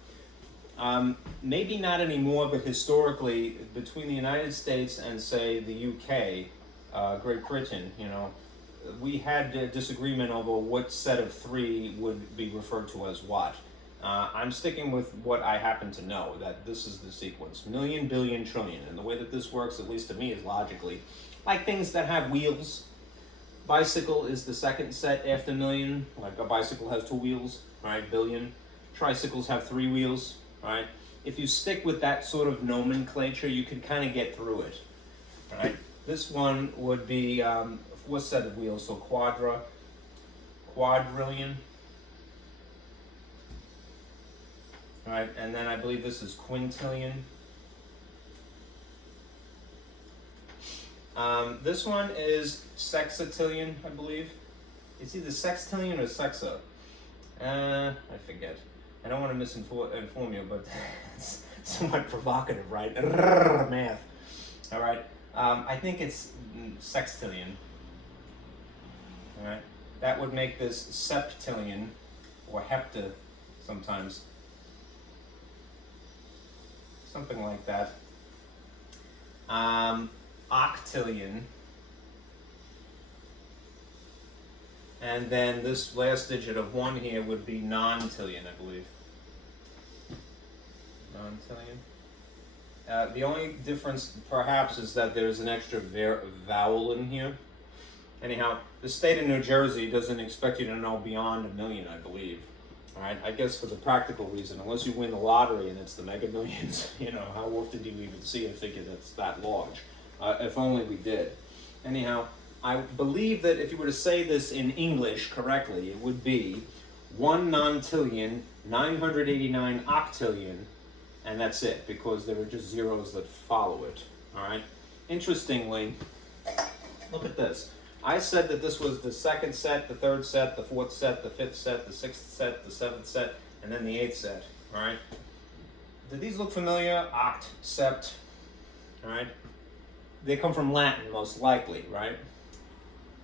Maybe not anymore, but historically, between the United States and, say, the UK, Great Britain, you know, we had a disagreement over what set of three would be referred to as what. I'm sticking with what I happen to know, that this is the sequence. Million, billion, trillion. And the way that this works, at least to me, is logically, like things that have wheels. Bicycle is the second set after million. Like a bicycle has 2 wheels, right? Billion. Tricycles have 3 wheels, right? If you stick with that sort of nomenclature, you can kind of get through it, right? This one would be 4 set of wheels, so quadrillion. Right, and then I believe this is quintillion. This one is sextillion, I believe. It's either sextillion or sexa. I forget. I don't want to misinform you, but it's somewhat provocative, right? Math. All right. I think it's sextillion. All right. That would make this septillion, or hepta, sometimes. Something like that. Octillion. And then this last digit of 1 here would be nontillion, I believe. Nontillion. The only difference, perhaps, is that there's an extra vowel in here. Anyhow, the state of New Jersey doesn't expect you to know beyond 1 million, I believe. All right, I guess for the practical reason, unless you win the lottery and it's the Mega Millions, you know, how often do you even see a figure that's that large? If only we did. Anyhow, I believe that if you were to say this in English correctly, it would be 1 nontillion, 989 octillion, and that's it, because there are just zeros that follow it. All right. Interestingly, look at this. I said that this was the second set, the third set, the fourth set, the fifth set, the sixth set, the seventh set, and then the eighth set, all right? Do these look familiar? Oct, sept, all right? They come from Latin, most likely, right?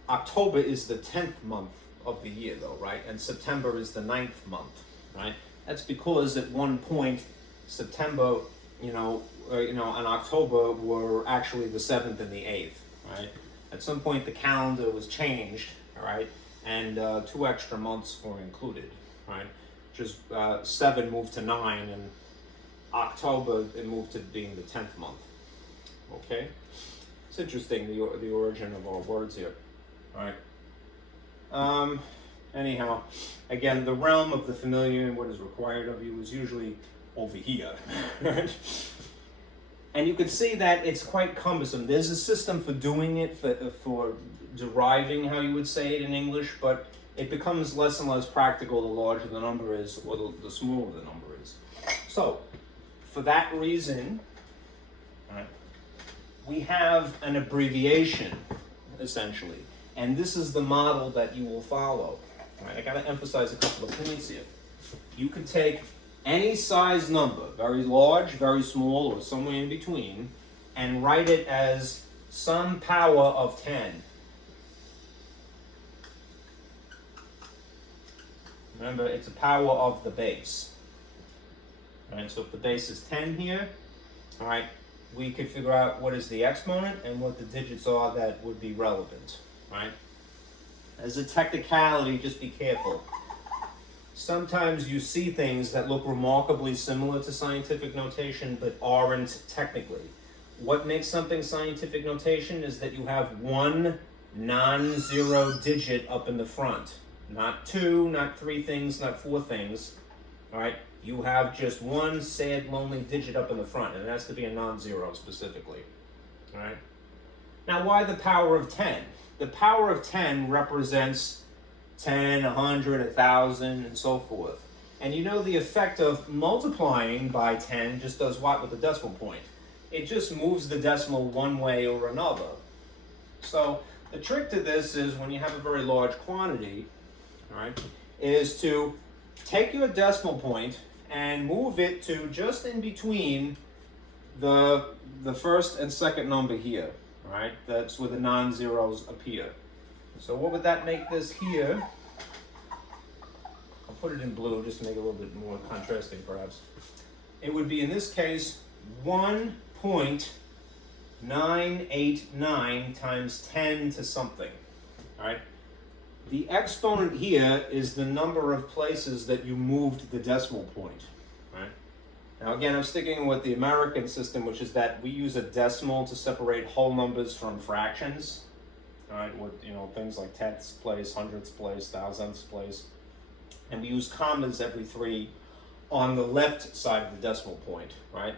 October is the 10th month of the year, though, right? And September is the 9th month, right? That's because at one point, September, and October were actually the 7th and the 8th, right? At some point, the calendar was changed, all right, and 2 extra months were included, right? Just 7 moved to 9, and October it moved to being the 10th month. Okay, it's interesting the origin of our words here, all right. Anyhow, again, the realm of the familiar and what is required of you is usually over here, right? And you can see that it's quite cumbersome. There's a system for doing it, for deriving how you would say it in English, but it becomes less and less practical the larger the number is, or the smaller the number is. So, for that reason, right, we have an abbreviation, essentially. And this is the model that you will follow. Right, I gotta emphasize a couple of points here. You could take any size number, very large, very small, or somewhere in between, and write it as some power of 10. Remember, it's a power of the base. All right, so if the base is 10 here, all right, we could figure out what is the exponent and what the digits are that would be relevant, right? As a technicality, just be careful. sometimes you see things that look remarkably similar to scientific notation but aren't technically. What makes something scientific notation is that you have one non-zero digit up in the front. Not two, not three things, not four things. All right? You have just one sad, lonely digit up in the front, and it has to be a non-zero specifically. All right? Now, why the power of 10? The power of 10 represents 10, 100, 1,000, and so forth. And you know the effect of multiplying by 10 just does what with the decimal point? It just moves the decimal one way or another. So the trick to this is when you have a very large quantity, all right, is to take your decimal point and move it to just in between the first and second number here. All right, that's where the non-zeros appear. So what would that make this here? I'll put it in blue just to make it a little bit more contrasting perhaps. It would be in this case 1.989 times 10 to something. All right. The exponent here is the number of places that you moved the decimal point. Right. Now again, I'm sticking with the American system, which is that we use a decimal to separate whole numbers from fractions. All right, with things like tenths place, hundredths place, thousandths place, and we use commas every three on the left side of the decimal point. Right.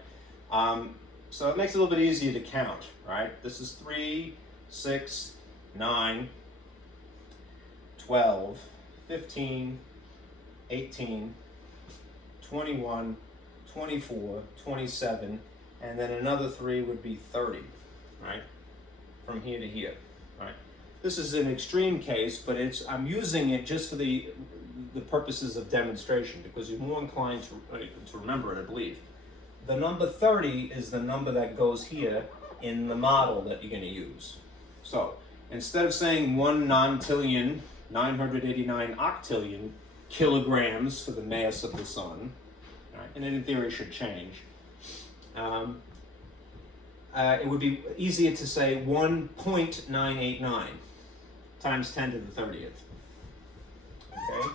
So it makes it a little bit easier to count. Right. This is 3, 6, 9, 12, 15, 18, 21, 24, 27, and then another 3 would be 30, right? From here to here, right? This is an extreme case, but I'm using it just for the purposes of demonstration because you're more inclined to remember it, I believe. The number 30 is the number that goes here in the model that you're going to use. So instead of saying 1 nontillion, 989 octillion kilograms for the mass of the sun, right, and in theory should change, it would be easier to say 1.989 times 10 to the 30th. Okay?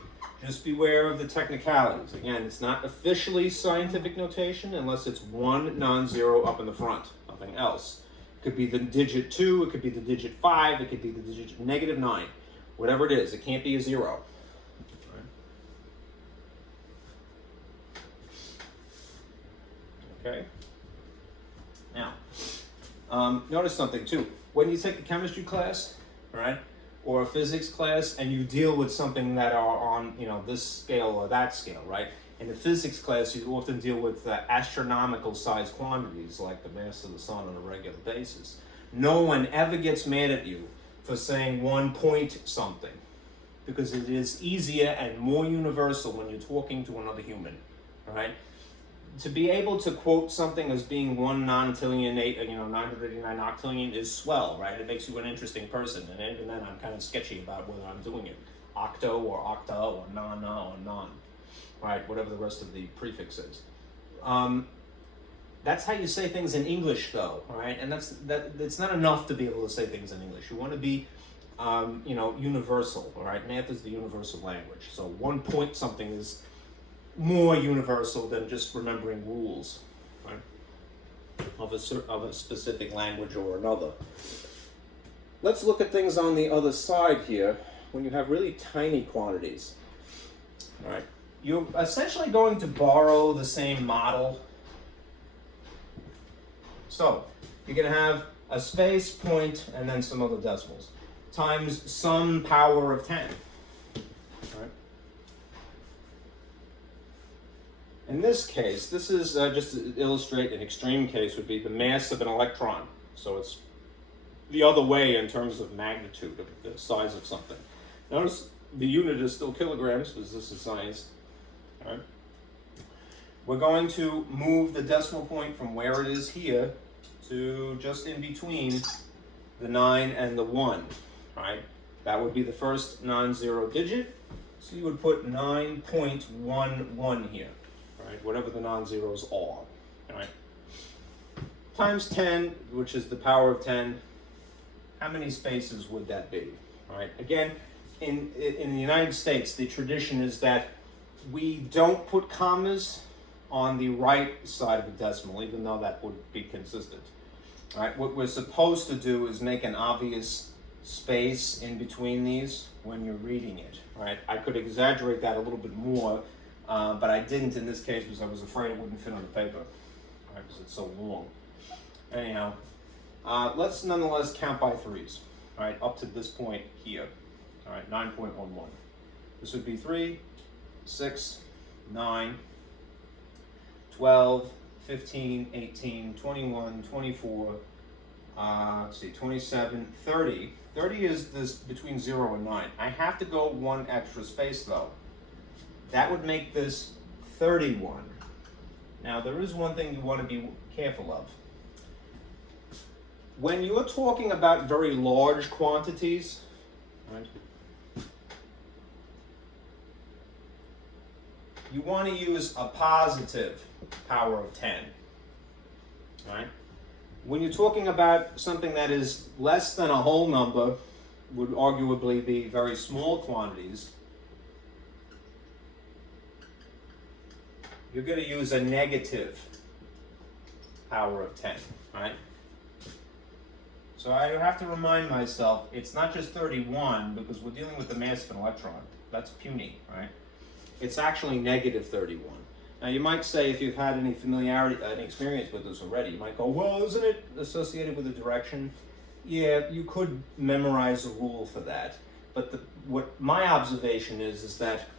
Just beware of the technicalities. Again, it's not officially scientific notation unless it's one non-zero up in the front, nothing else. It could be the digit 2, it could be the digit 5, it could be the digit -9. Whatever it is, it can't be a 0. Okay. Now, notice something too. When you take a chemistry class, right, or a physics class, and you deal with something that are on, this scale or that scale, right? In the physics class, you often deal with astronomical size quantities like the mass of the sun on a regular basis. No one ever gets mad at you for saying 1 point something, because it is easier and more universal when you're talking to another human, all right? To be able to quote something as being 1 nontillion, 989 octillion is swell, right? It makes you an interesting person, and even then I'm kind of sketchy about whether I'm doing it octo or octa or nana or non, right? Whatever the rest of the prefix is. That's how you say things in English, though, right? And it's not enough to be able to say things in English. You want to be, universal, all right? Math is the universal language. So 1 point something is more universal than just remembering rules, right? Of a specific language or another. Let's look at things on the other side here. When you have really tiny quantities, all right? You're essentially going to borrow the same model. So you're going to have a space, point, and then some other decimals, times some power of 10. All right? In this case, this is just to illustrate an extreme case would be the mass of an electron. So it's the other way in terms of magnitude of the size of something. Notice the unit is still kilograms because this is science. All right? We're going to move the decimal point from where it is here to just in between the 9 and the 1, right? That would be the first non-zero digit. So you would put 9.11 here, right? Whatever the non-zeros are, all right? Times 10, which is the power of 10. How many spaces would that be, all right? Again, in the United States, the tradition is that we don't put commas on the right side of the decimal, even though that would be consistent. All right, what we're supposed to do is make an obvious space in between these when you're reading it. All right, I could exaggerate that a little bit more, but I didn't in this case because I was afraid it wouldn't fit on the paper, all right, because it's so long. Anyhow, let's nonetheless count by threes. All right, up to this point here. All right, 9.11. This would be 3, 6, 9, 12, 15, 18, 21, 24, let's see, 27, 30. 30 is this between 0 and 9. I have to go one extra space though. That would make this 31. Now there is one thing you want to be careful of. When you're talking about very large quantities, right, you want to use a positive power of 10, right? When you're talking about something that is less than a whole number, would arguably be very small quantities, you're going to use a negative power of 10, right? So I have to remind myself, it's not just 31, because we're dealing with the mass of an electron. That's puny, right? It's actually negative 31. Now you might say, if you've had any familiarity, any experience with this already, you might go, well, isn't it associated with a direction? Yeah, you could memorize a rule for that. But what my observation is that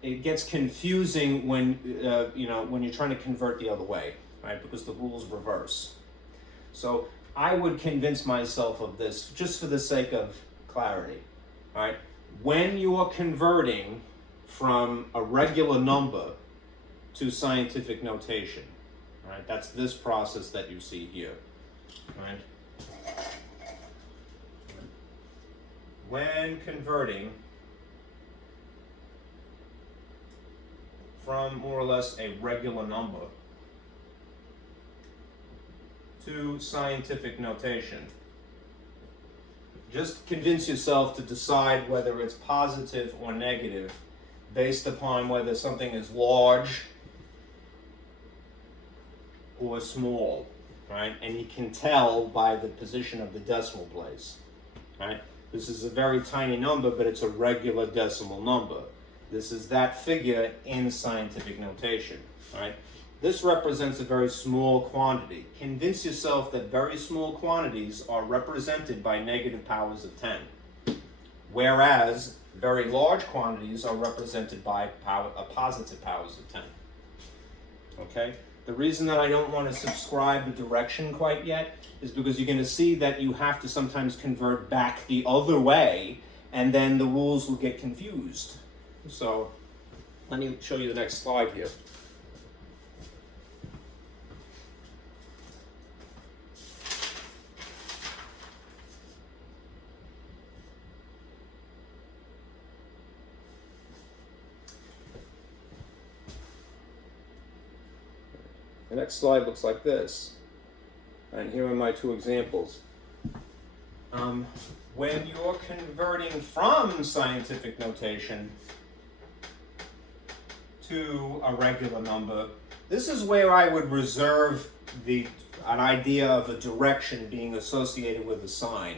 it gets confusing when when you're trying to convert the other way, right? Because the rules reverse. So I would convince myself of this just for the sake of clarity, all right? When you are converting from a regular number to scientific notation, right? That's this process that you see here, right? When converting from more or less a regular number to scientific notation, just convince yourself to decide whether it's positive or negative based upon whether something is large or small, right? And you can tell by the position of the decimal place, right? This is a very tiny number, but it's a regular decimal number. This is that figure in scientific notation, right? This represents a very small quantity. Convince yourself that very small quantities are represented by negative powers of 10, whereas very large quantities are represented by positive powers of 10. Okay? The reason that I don't want to subscribe the direction quite yet is because you're going to see that you have to sometimes convert back the other way, and then the rules will get confused. So let me show you the next slide here. The next slide looks like this. And here are my two examples. When you're converting from scientific notation to a regular number, this is where I would reserve an idea of a direction being associated with a sign,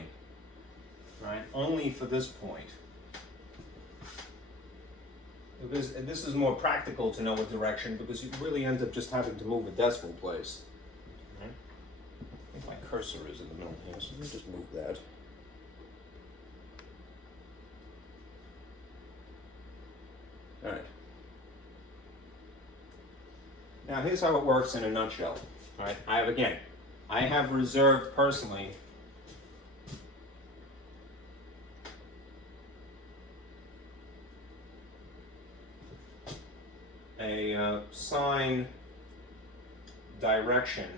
right? Only for this point. Because this is more practical to know a direction, because you really end up just having to move a decimal place. Right? I think my cursor is in the middle here, so let me just move that. All right. Now here's how it works in a nutshell. All right. I have reserved personally a sign direction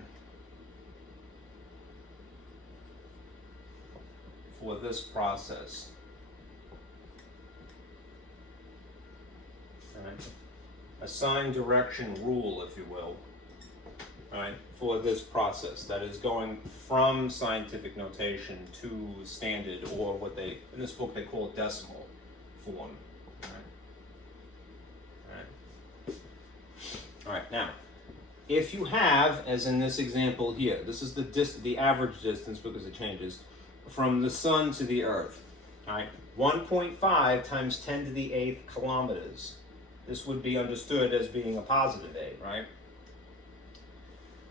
for this process. Right. A sign direction rule, if you will, right, for this process that is going from scientific notation to standard, or what in this book they call decimal form. Right. If you have, as in this example here, this is the average distance because it changes, from the sun to the earth, all right, 1.5 times 10 to the 8th kilometers. This would be understood as being a positive 8, right?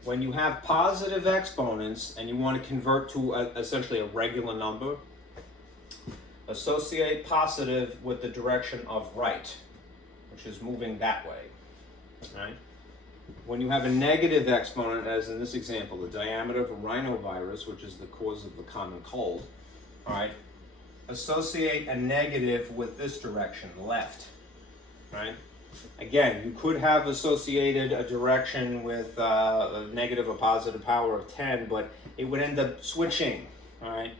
When you have positive exponents and you want to convert to essentially a regular number, associate positive with the direction of right, which is moving that way, right? When you have a negative exponent, as in this example, the diameter of a rhinovirus, which is the cause of the common cold, all right, associate a negative with this direction, left, right? Again, you could have associated a direction with a negative or positive power of 10, but it would end up switching, all right?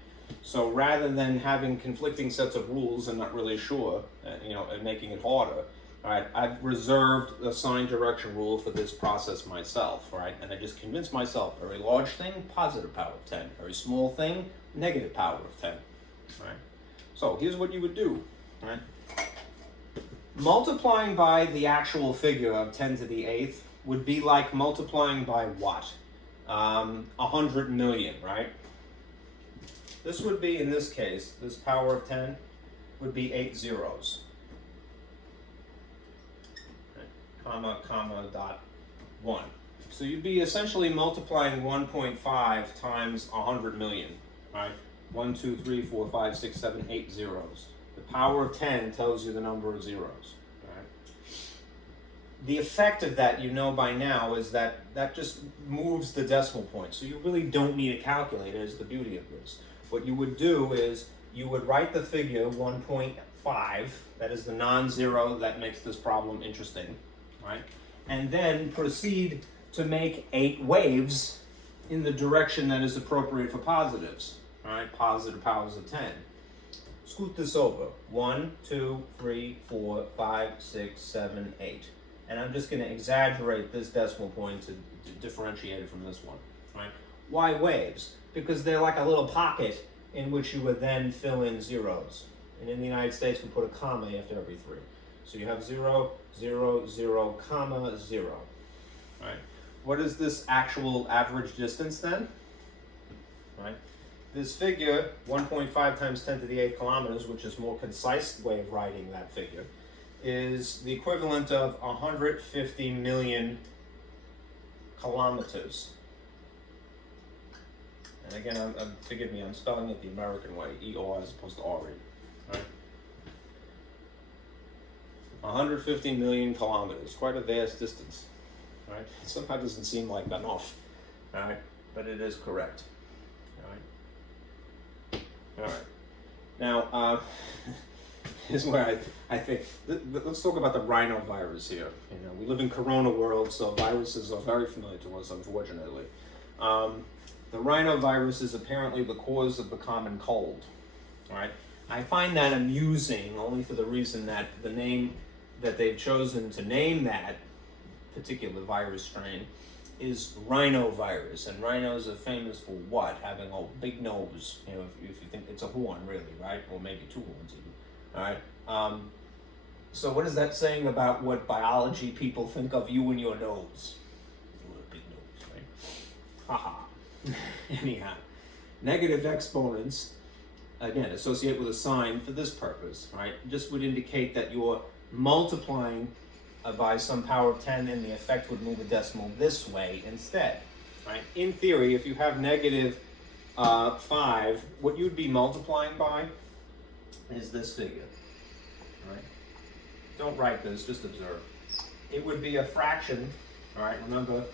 So rather than having conflicting sets of rules and not really sure, and making it harder, all right, I've reserved a sign direction rule for this process myself, right? And I just convinced myself, very large thing, positive power of 10. Very small thing, negative power of 10, right? So here's what you would do, right? Multiplying by the actual figure of 10 to the 8th would be like multiplying by what? 100 million, right? This would be, in this case, this power of 10 would be 8 zeros. Comma, comma, dot 1. So you'd be essentially multiplying 1.5 times 100 million, right? 1, 2, 3, 4, 5, 6, 7, 8 zeros. The power of 10 tells you the number of zeros, right? The effect of that, by now, is that just moves the decimal point. So you really don't need a calculator, is the beauty of this. What you would do is you would write the figure 1.5, that is the non-zero that makes this problem interesting, right? And then proceed to make 8 waves in the direction that is appropriate for positives, all right? Positive powers of 10. Scoot this over. 1, 2, 3, 4, 5, 6, 7, 8. And I'm just going to exaggerate this decimal point to differentiate it from this one, right? Why waves? Because they're like a little pocket in which you would then fill in zeros. And in the United States, we put a comma after every 3. So you have 0, 0, 0, comma, 0. Right? What is this actual average distance then? Right? This figure, 1.5 times 10 to the 8 kilometers, which is a more concise way of writing that figure, is the equivalent of 150 million kilometers. And again, forgive me, I'm spelling it the American way, E-R as opposed to R-E. Right? 150 million kilometers, quite a vast distance. Right? It somehow doesn't seem like enough, right? But it is correct. All right. Now, here's where I think, let's talk about the rhinovirus here. We live in Corona world, so viruses are very familiar to us, unfortunately. The rhinovirus is apparently the cause of the common cold. All right. I find that amusing only for the reason that the name that they've chosen to name that particular virus strain is rhinovirus, and rhinos are famous for what? Having a big nose. If you think it's a horn, really, right? Or maybe 2 horns even. All right. So what is that saying about what biology people think of you and your nose? You have a big nose, right? Haha. Anyhow, negative exponents, again, associate with a sign for this purpose, right? Just would indicate that you're multiplying by some power of 10, and the effect would move a decimal this way instead, right? In theory, if you have negative 5, what you'd be multiplying by is this figure, right? Don't write this, just observe. It would be a fraction, all right? Remember,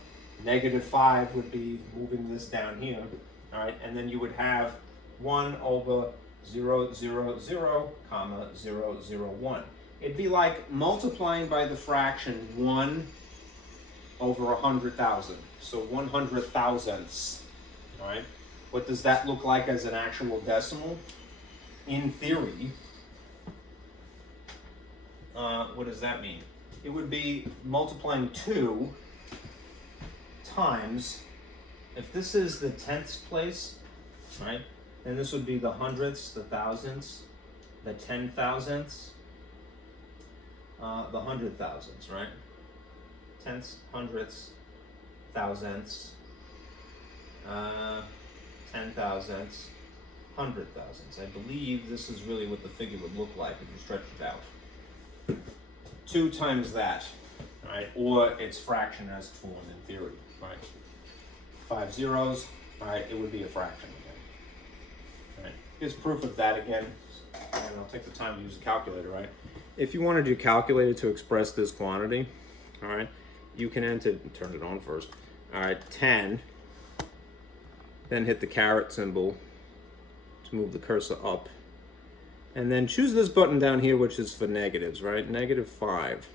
negative 5 would be moving this down here, all right? And then you would have 1 over 0, 0, 0, comma, 0, 0, 1. It'd be like multiplying by the fraction 1 over 100,000. So 100 thousandths, all right? What does that look like as an actual decimal? In theory, what does that mean? It would be multiplying 2 times, if this is the tenths place, right? Then this would be the hundredths, the thousandths, the 10 thousandths, the 100 thousandths, right? Tenths, hundredths, thousandths, 10 thousandths, 100 thousandths. I believe this is really what the figure would look like if you stretch it out. 2 times that, right? Or its fraction as formed in theory, right? 5 zeros, right? It would be a fraction again, right? Here's proof of that again, and I'll take the time to use a calculator, right? If you wanted your calculator to express this quantity, all right, you can enter, turn it on first, all right, 10, then hit the caret symbol to move the cursor up, and then choose this button down here, which is for negatives, right? -5,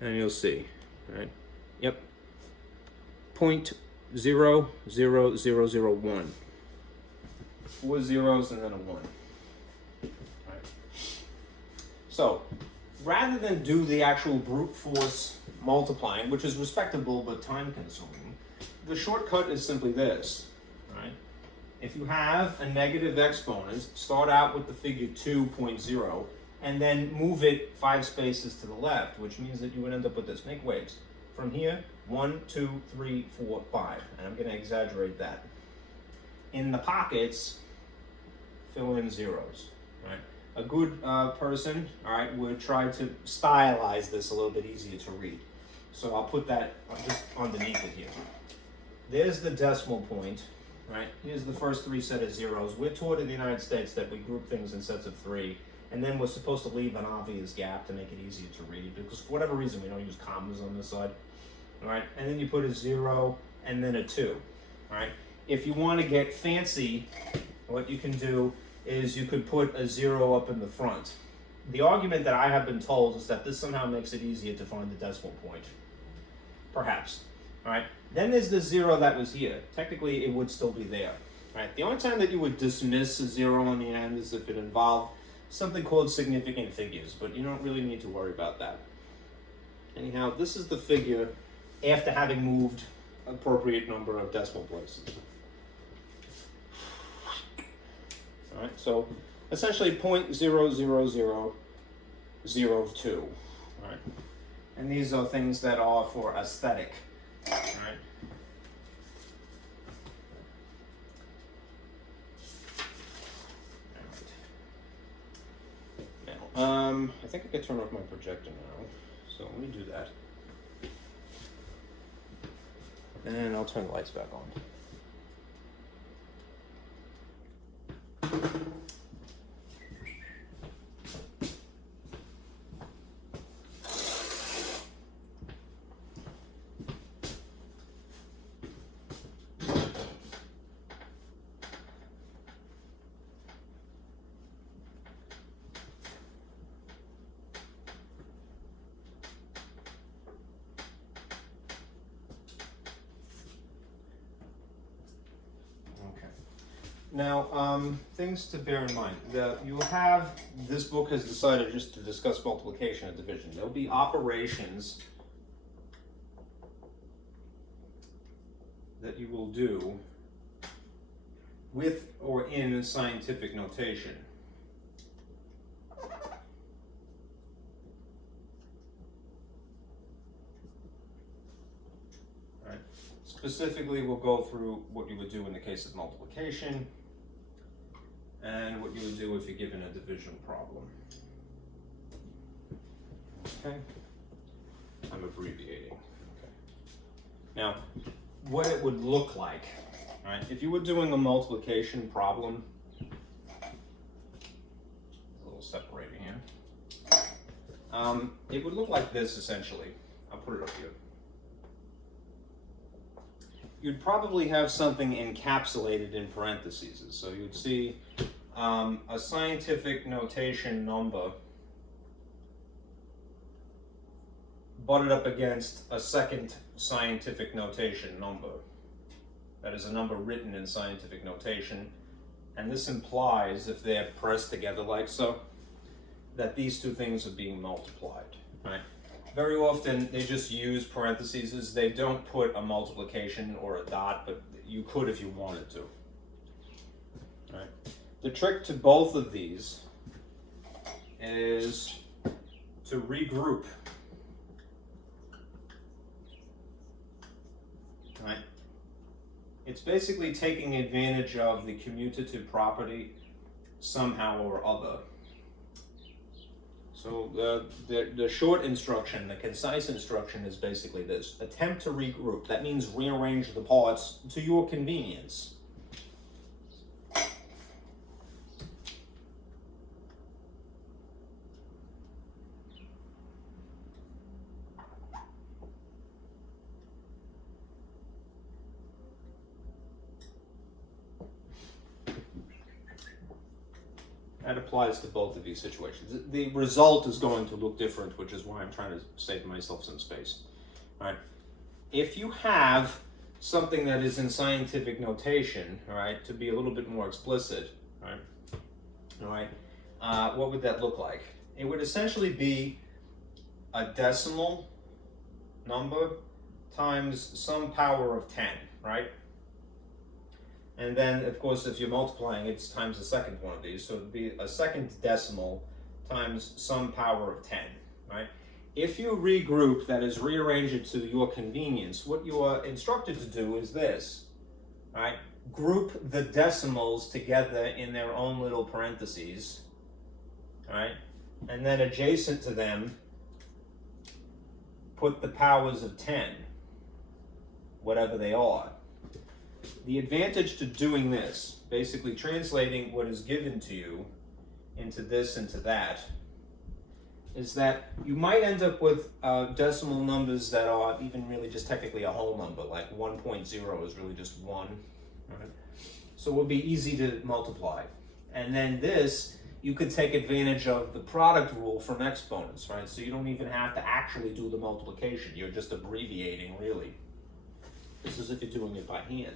and you'll see, right? Yep, 0.00001. 4 zeros and then a 1. Right. So, rather than do the actual brute force multiplying, which is respectable but time consuming, the shortcut is simply this, right? If you have a negative exponent, start out with the figure 2.0 and then move it 5 spaces to the left, which means that you would end up with this. Make waves. From here, 1, 2, 3, 4, 5. And I'm going to exaggerate that. In the pockets, fill in zeros, right? A good person, all right, would try to stylize this a little bit easier to read. So I'll put that just underneath it here. There's the decimal point, right? Here's the first 3 set of zeros. We're taught in the United States that we group things in sets of 3, and then we're supposed to leave an obvious gap to make it easier to read, because for whatever reason we don't use commas on this side, all right? And then you put a 0 and then a 2, all right? If you want to get fancy, what you can do is you could put a 0 up in the front. The argument that I have been told is that this somehow makes it easier to find the decimal point. Perhaps. All right. Then there's the 0 that was here. Technically, it would still be there. Right. The only time that you would dismiss a 0 on the end is if it involved something called significant figures, but you don't really need to worry about that. Anyhow, this is the figure after having moved appropriate number of decimal places. All right, so essentially 0.00002. All right, and these are things that are for aesthetic. All right. Now, I think I could turn off my projector now. So let me do that, and I'll turn the lights back on. Now, things to bear in mind. You have, this book has decided just to discuss multiplication and division. There'll be operations that you will do with or in scientific notation. Right. Specifically, we'll go through what you would do in the case of multiplication, and what you would do if you're given a division problem. Okay, I'm abbreviating. Okay. Now, what it would look like, right? If you were doing a multiplication problem, a little separating here, it would look like this essentially. I'll put it up here. You'd probably have something encapsulated in parentheses. So you'd see a scientific notation number butted up against a second scientific notation number. That is a number written in scientific notation. And this implies, if they're pressed together like so, that these two things are being multiplied, right? Very often they just use parentheses. They don't put a multiplication or a dot, but you could if you wanted to. All right. The trick to both of these is to regroup right? It's basically taking advantage of the commutative property somehow or other. So the short instruction, the concise instruction is basically this. Attempt to regroup. That means rearrange the parts to your convenience. That applies to both of these situations. The result is going to look different, which is why I'm trying to save myself some space. All right. If you have something that is in scientific notation, all right, to be a little bit more explicit, all right, what would that look like? It would essentially be a decimal number times some power of 10, right? And then, of course, if you're multiplying, it's times the second one of these. So it would be a second decimal times some power of 10, right? If you regroup, that is, rearrange it to your convenience, what you are instructed to do is this, right? Group the decimals together in their own little parentheses, right? And then adjacent to them, put the powers of 10, whatever they are. The advantage to doing this, basically translating what is given to you into this and to that, is that you might end up with decimal numbers that are even really just technically a whole number, like 1.0 is really just 1. Right? So it would be easy to multiply. And then this, you could take advantage of the product rule from exponents, right? So you don't even have to actually do the multiplication. You're just abbreviating, really. This is if you're doing it by hand,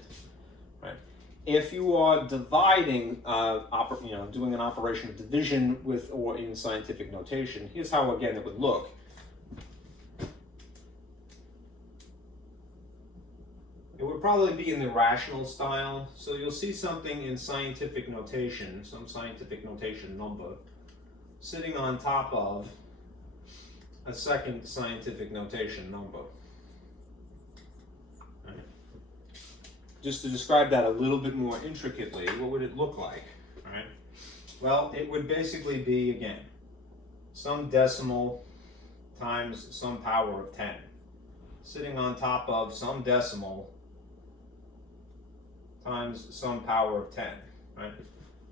right? If you are dividing, doing an operation of division with or in scientific notation, here's how, again, it would look. It would probably be in the rational style. So you'll see something in scientific notation, some scientific notation number, sitting on top of a second scientific notation number. Just to describe that a little bit more intricately, what would it look like? All right. Well, it would basically be, again, some decimal times some power of 10, sitting on top of some decimal times some power of 10. Right?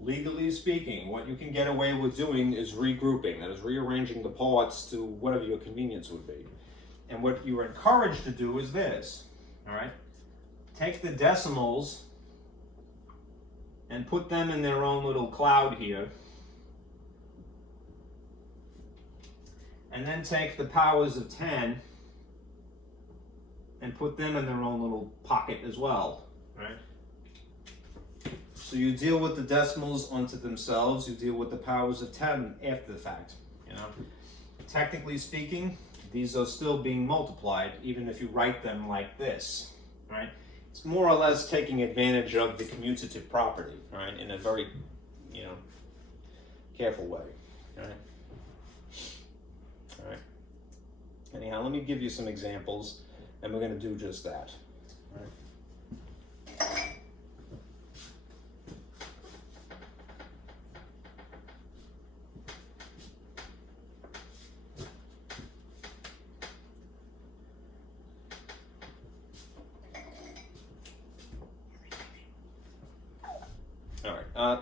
Legally speaking, what you can get away with doing is regrouping, that is, rearranging the parts to whatever your convenience would be. And what you're encouraged to do is this, all right? Take the decimals and put them in their own little cloud here. And then take the powers of 10 and put them in their own little pocket as well, right? So you deal with the decimals unto themselves, you deal with the powers of 10 after the fact, you know? Technically speaking, these are still being multiplied, even if you write them like this, right? It's more or less taking advantage of the commutative property, right, in a very, careful way, all right? All right. Anyhow, let me give you some examples, and we're going to do just that, all right?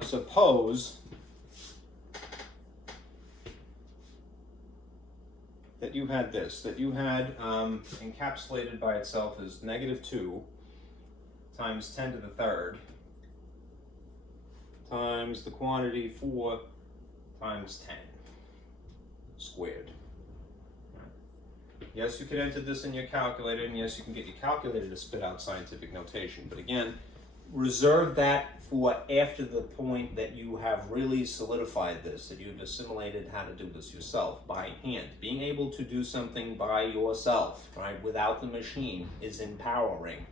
Suppose that you had this, that you had encapsulated by itself as -2 times 10 to the third times the quantity 4 times 10 squared. Yes, you could enter this in your calculator, and yes, you can get your calculator to spit out scientific notation, but again, reserve that for after the point that you have really solidified this, that you've assimilated how to do this yourself by hand. Being able to do something by yourself, right, without the machine is empowering,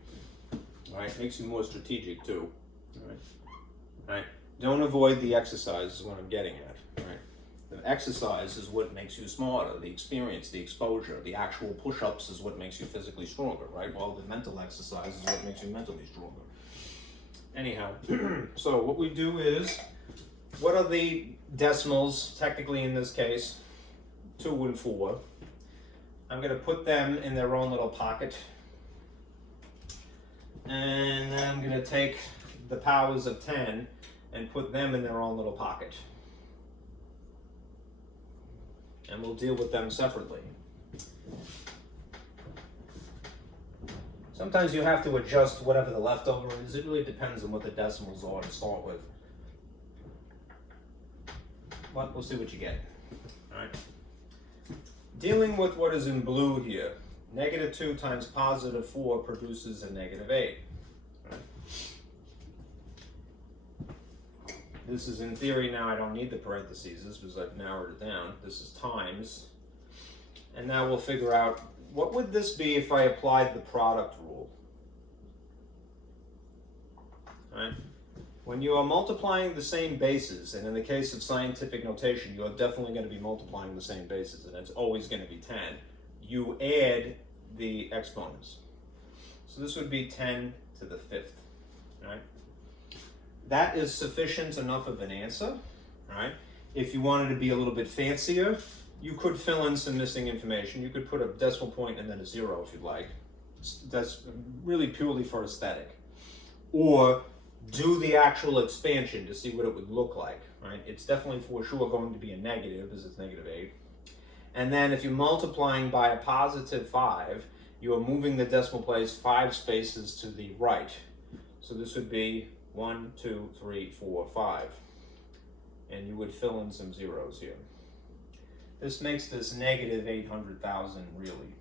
right? Makes you more strategic too, right? Right? Don't avoid the exercise is what I'm getting at, right? The exercise is what makes you smarter. The experience, the exposure, the actual push-ups is what makes you physically stronger, right? While the mental exercise is what makes you mentally stronger. Anyhow, so what we do is, what are the decimals, technically in this case, 2 and 4. I'm going to put them in their own little pocket. And then I'm going to take the powers of 10 and put them in their own little pocket. And we'll deal with them separately. Sometimes you have to adjust whatever the leftover is. It really depends on what the decimals are to start with. But we'll see what you get. All right. Dealing with what is in blue here, -2 times +4 produces a -8. Right? This is in theory now, I don't need the parentheses because I've narrowed it down. This is times. And now we'll figure out, what would this be if I applied the product rule? Right? When you are multiplying the same bases, and in the case of scientific notation, you are definitely going to be multiplying the same bases, and it's always going to be 10. You add the exponents. So this would be 10 to the 5th. Right? That is sufficient enough of an answer. Right? If you wanted to be a little bit fancier, you could fill in some missing information. You could put a decimal point and then a 0 if you'd like. That's really purely for aesthetic. Or do the actual expansion to see what it would look like, right? It's definitely for sure going to be a negative, because it's -8. And then if you're multiplying by a +5, you are moving the decimal place 5 spaces to the right. So this would be 1, 2, 3, 4, 5. And you would fill in some zeros here. This makes this -800,000 really.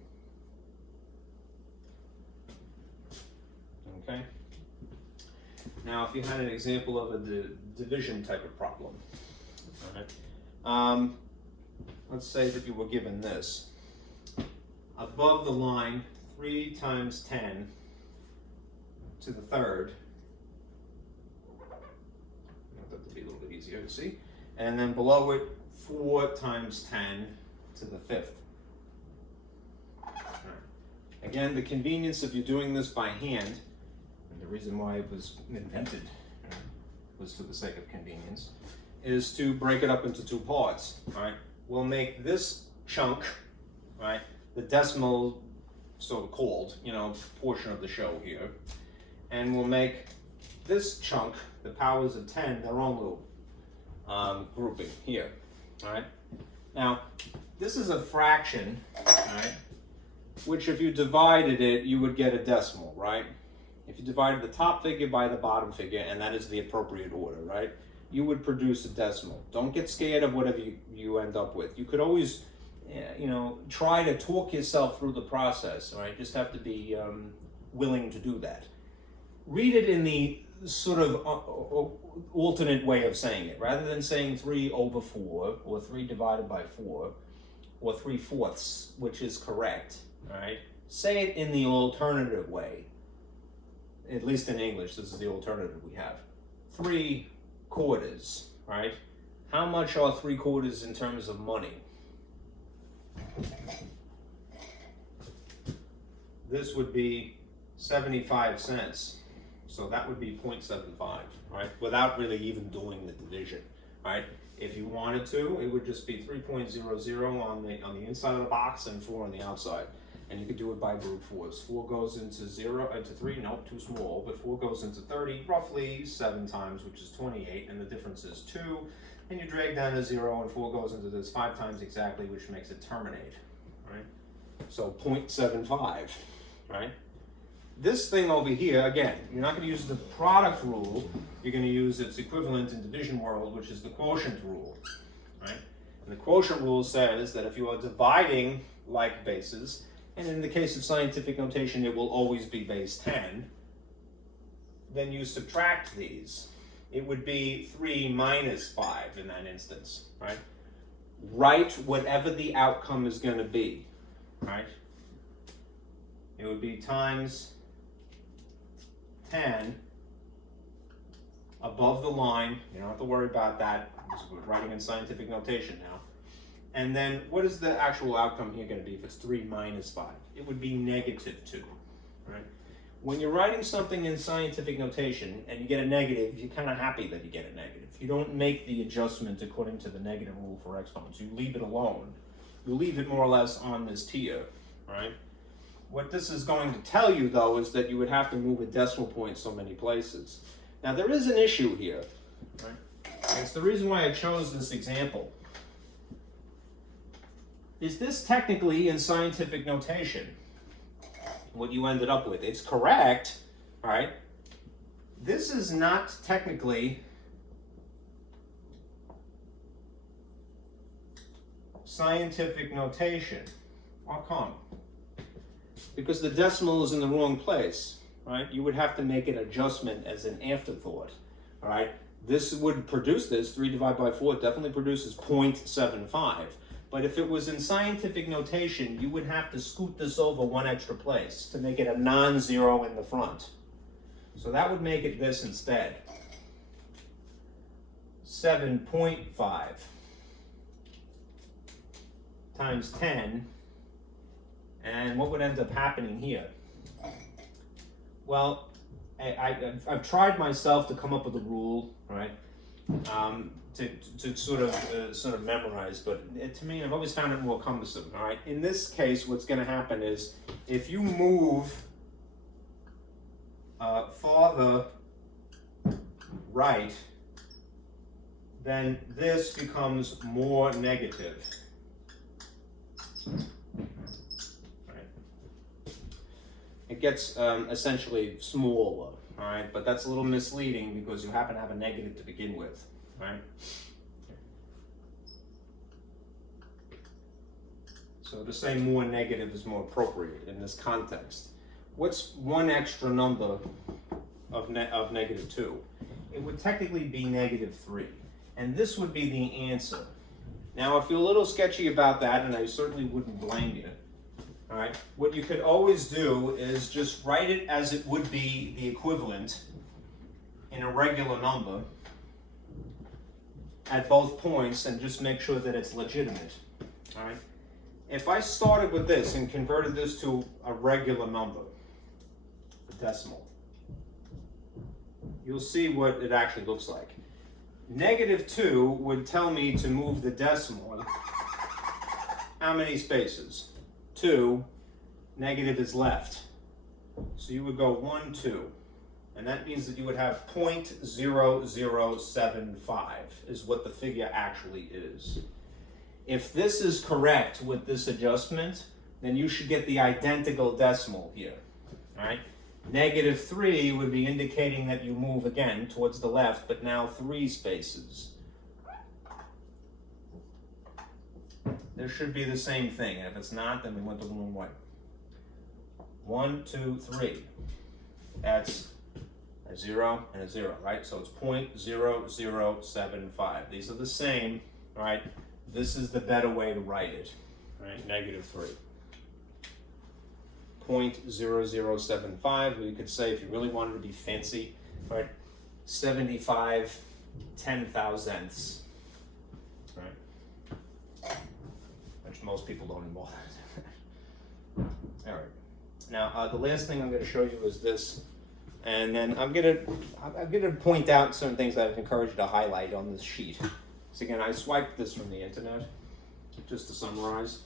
Okay? Now, if you had an example of a division type of problem, all right? Let's say that you were given this. Above the line, 3 times 10 to the 3rd. I want that to be a little bit easier to see. And then below it, 4 times 10 to the 5th. All right. Again, the convenience of you doing this by hand, and the reason why it was invented was for the sake of convenience, is to break it up into 2 parts. All right, we'll make this chunk, right, the decimal, so called, portion of the show here, and we'll make this chunk, the powers of 10, their own little grouping here. All right. Now, this is a fraction, right, which if you divided it, you would get a decimal, right? If you divided the top figure by the bottom figure, and that is the appropriate order, right, you would produce a decimal. Don't get scared of whatever you end up with. You could always, try to talk yourself through the process, all right? Just have to be willing to do that. Read it in the sort of alternate way of saying it. Rather than saying 3/4, or 3 divided by 4, or 3/4, which is correct, all right? Say it in the alternative way. At least in English, this is the alternative we have. 3/4, right? How much are 3/4 in terms of money? This would be 75 cents. So that would be 0.75, right? Without really even doing the division, right? If you wanted to, it would just be 3.00 on the inside of the box and 4 on the outside. And you could do it by brute force. 4 goes into 3, nope, too small, but 4 goes into 30 roughly 7 times, which is 28, and the difference is 2. And you drag down a 0, and 4 goes into this 5 times exactly, which makes it terminate, right? So 0.75, right? This thing over here, again, you're not going to use the product rule, you're going to use its equivalent in division world, which is the quotient rule, right? And the quotient rule says that if you are dividing like bases, and in the case of scientific notation, it will always be base 10, then you subtract these. It would be 3 minus 5 in that instance, right? Write whatever the outcome is going to be, right? It would be times 10 above the line. You don't have to worry about that. because we're writing in scientific notation now. And then what is the actual outcome here going to be if it's 3 minus 5? It would be negative 2, right? When you're writing something in scientific notation and you get a negative, you're kind of happy that you get a negative. You don't make the adjustment according to the negative rule for exponents. You leave it alone. You leave it more or less on this tier, right? What this is going to tell you, though, is that you would have to move a decimal point so many places. Now, there is an issue here, right? And it's the reason why I chose this example. Is this technically in scientific notation what you ended up with? It's correct, right? This is not technically scientific notation. How come? Because the decimal is in the wrong place, right? You would have to make an adjustment as an afterthought, all right? This would produce this, 3 divided by 4 definitely produces 0.75. But if it was in scientific notation, you would have to scoot this over 1 extra place to make it a non-zero in the front. So that would make it this instead. 7.5 times 10. And what would end up happening here? Well, I've tried myself to come up with a rule, right? To sort of memorize, but to me, I've always found it more cumbersome. All right. In this case, what's going to happen is if you move farther right, then this becomes more negative. It gets essentially smaller, all right? But that's a little misleading because you happen to have a negative to begin with, right? So to say more negative is more appropriate in this context. What's one extra number of negative 2? It would technically be negative 3, and this would be the answer. Now, if you're a little sketchy about that, and I certainly wouldn't blame you, all right, what you could always do is just write it as it would be the equivalent in a regular number at both points and just make sure that it's legitimate, all right? If I started with this and converted this to a regular number, a decimal, you'll see what it actually looks like. Negative 2 would tell me to move the decimal how many spaces? 2, negative is left. So you would go 1, 2. And that means that you would have 0.0075 is what the figure actually is. If this is correct with this adjustment, then you should get the identical decimal here, all right? Negative 3 would be indicating that you move again towards the left, but now 3 spaces. There should be the same thing, and if it's not, then we went the wrong way. 1, 2, 3. That's a 0 and a 0, right? So it's 0.0075. These are the same, right? This is the better way to write it, right? Negative 3. 0.0075, or you could say, if you really wanted to be fancy, right? 75 10,000ths, right? Which most people don't involve. All right. Now, the last thing I'm going to show you is this, and then I'm going to point out certain things that I've encouraged you to highlight on this sheet. So again, I swiped this from the internet, just to summarize.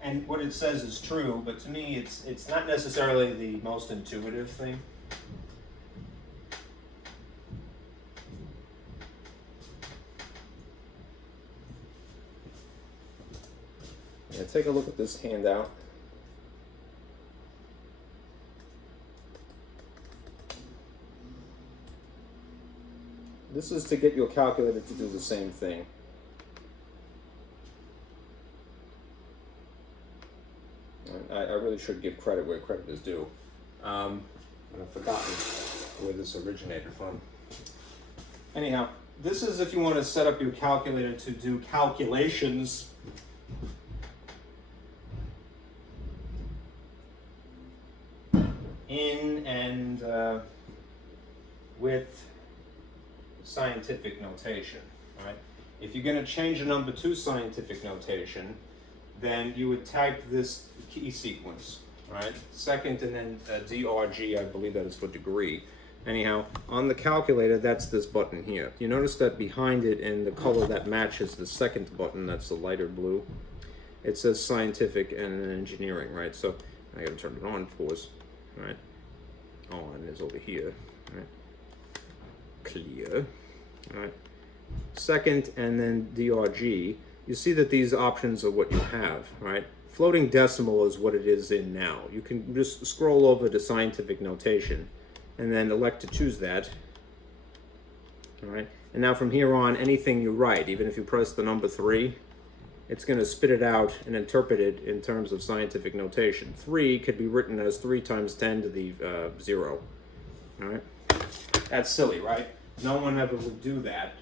And what it says is true, but to me, it's not necessarily the most intuitive thing. Yeah, take a look at this handout. This is to get your calculator to do the same thing. I really should give credit where credit is due. I've forgotten where this originated from. Anyhow, this is if you want to set up your calculator to do calculations in and with scientific notation, right? If you're going to change a number to scientific notation, then you would type this key sequence, right? Second and then DRG, I believe that is for degree. Anyhow, on the calculator, that's this button here. You notice that behind it in the color that matches the second button, that's the lighter blue, it says scientific and engineering, right? So I gotta turn it on, of course, right? On is over here, right? Clear, right? Second and then DRG, you see that these options are what you have, right? Floating decimal is what it is in now. You can just scroll over to scientific notation and then elect to choose that, all right? And now from here on, anything you write, even if you press the number 3, it's going to spit it out and interpret it in terms of scientific notation. 3 could be written as 3 times 10 to the 0, all right? That's silly, right? No one ever would do that.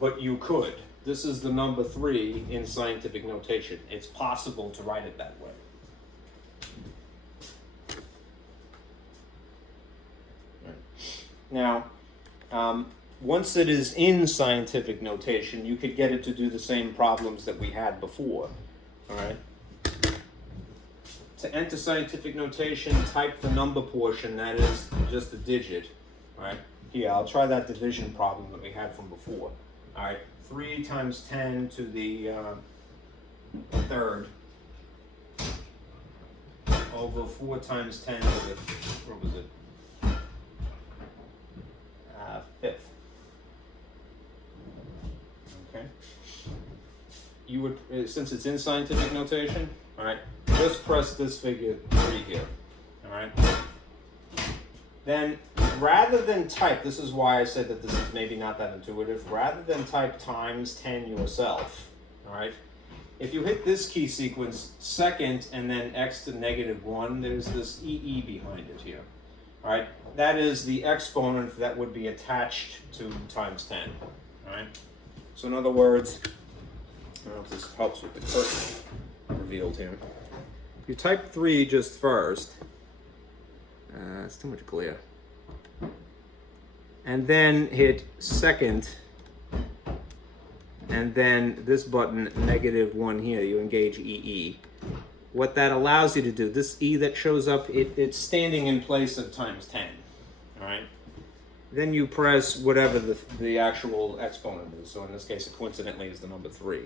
But you could. This is the number 3 in scientific notation. It's possible to write it that way. Now, once it is in scientific notation, you could get it to do the same problems that we had before, all right? To enter scientific notation, type the number portion, that is just a digit, all right? Here, I'll try that division problem that we had from before, all right? 3 times 10 to the third over 4 times 10 to the, what was it? Fifth. Okay. You would, since it's in scientific notation, all right, just press this figure 3 here, all right? Then, rather than type, this is why I said that this is maybe not that intuitive, rather than type times 10 yourself, all right? If you hit this key sequence, second and then x to -1, there's this EE behind it here. All right, that is the exponent that would be attached to times 10, all right? So in other words, I don't know if this helps with the curtain revealed here. You type 3 just first. It's too much glare. And then hit second, and then this button, -1 here, you engage EE. What that allows you to do, this E that shows up, it's standing in place of times 10, all right? Then you press whatever the actual exponent is. So in this case, it coincidentally is the number 3,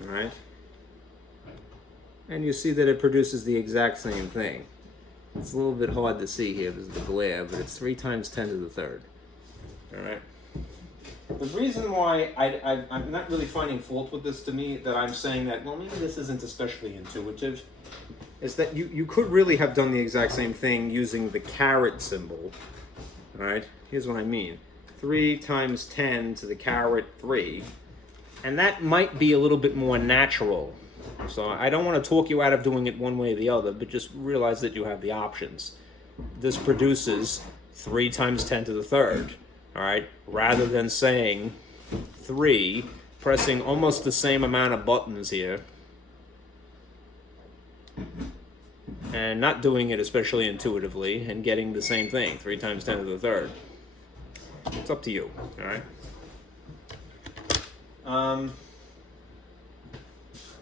all right? And you see that it produces the exact same thing. It's a little bit hard to see here because of the glare, but it's 3 times 10 to the third, all right? The reason why I'm not really finding fault with this to me, that I'm saying that, well, maybe this isn't especially intuitive, is that you could really have done the exact same thing using the caret symbol, all right? Here's what I mean. 3 times 10 to the caret 3, and that might be a little bit more natural. So I don't want to talk you out of doing it one way or the other, but just realize that you have the options. This produces 3 times 10 to the third. All right, rather than saying 3, pressing almost the same amount of buttons here, and not doing it especially intuitively, and getting the same thing, 3 times 10 to the third. It's up to you, all right?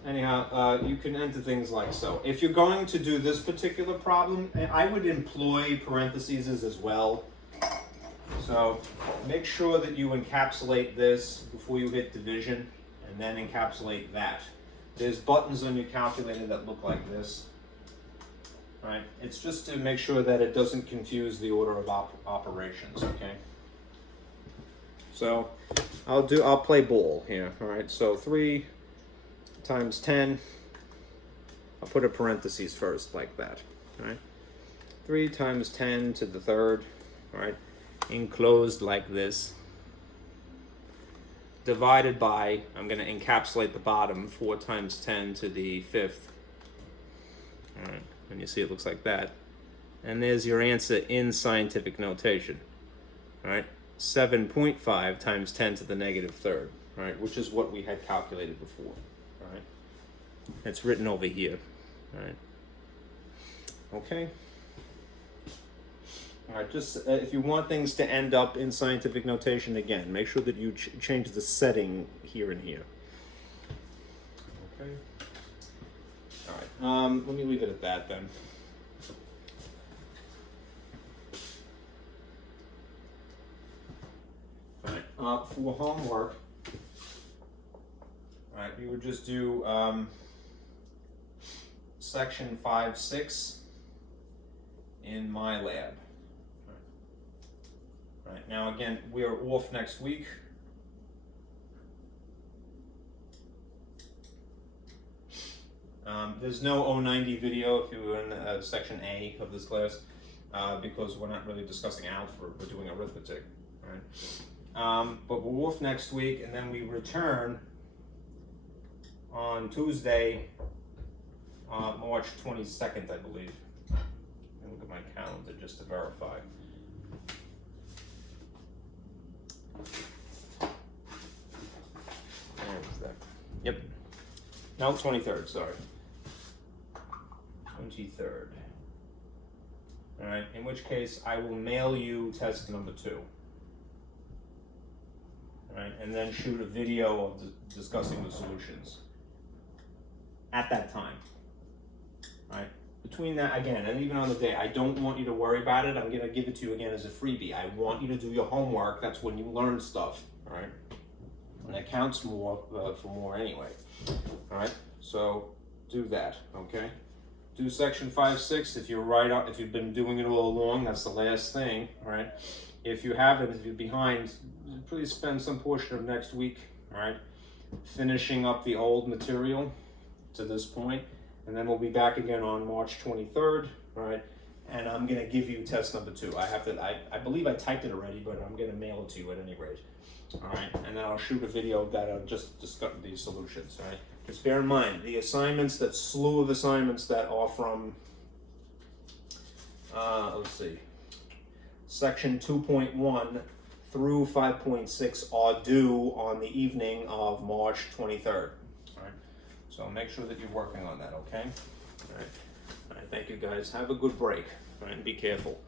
Anyhow, you can enter things like so. If you're going to do this particular problem, I would employ parentheses as well. So make sure that you encapsulate this before you hit division, and then encapsulate that. There's buttons on your calculator that look like this, right? It's just to make sure that it doesn't confuse the order of operations, okay? So I'll play ball here, all right? So 3 times 10, I'll put a parentheses first like that, all right? 3 times 10 to the third, all right? Enclosed like this, divided by, I'm going to encapsulate the bottom, 4 times 10 to the fifth. All right, and you see it looks like that. And there's your answer in scientific notation. All right, 7.5 times 10 to the -3rd, all right, which is what we had calculated before. All right, it's written over here. All right, okay. All right, just if you want things to end up in scientific notation again, make sure that you change the setting here and here. Okay. All right. Let me leave it at that then. All right. For homework, all right, we would just do section 5-6 in my lab. Right, now again, we are off next week. There's no 090 video if you were in section A of this class, because we're not really discussing algebra, we're doing arithmetic. Right? But we're off next week, and then we return on Tuesday, March 22nd, I believe. Let me look at my calendar just to verify. Yep. No, 23rd, sorry. 23rd. Alright, in which case I will mail you test number 2. Alright, and then shoot a video of discussing the solutions at that time. Alright, between that, again, and even on the day, I don't want you to worry about it. I'm going to give it to you again as a freebie. I want you to do your homework. That's when you learn stuff. Alright? And it counts more for more anyway. All right, so do that. Okay, do section 5-6 if you're right up. If you've been doing it all along, that's the last thing. All right. If you haven't, if you're behind, please spend some portion of next week. All right, finishing up the old material to this point, and then we'll be back again on March 23rd. All right, and I'm gonna give you test number 2. I have to. I believe I typed it already, but I'm gonna mail it to you at any rate. All right, and then I'll shoot a video that'll just discuss these solutions. All right, just bear in mind the assignments, that slew of assignments that are from, let's see, section 2.1 through 5.6 are due on the evening of March 23rd. All right, so make sure that you're working on that. Okay. All right. All right. Thank you guys. Have a good break. All right, and be careful.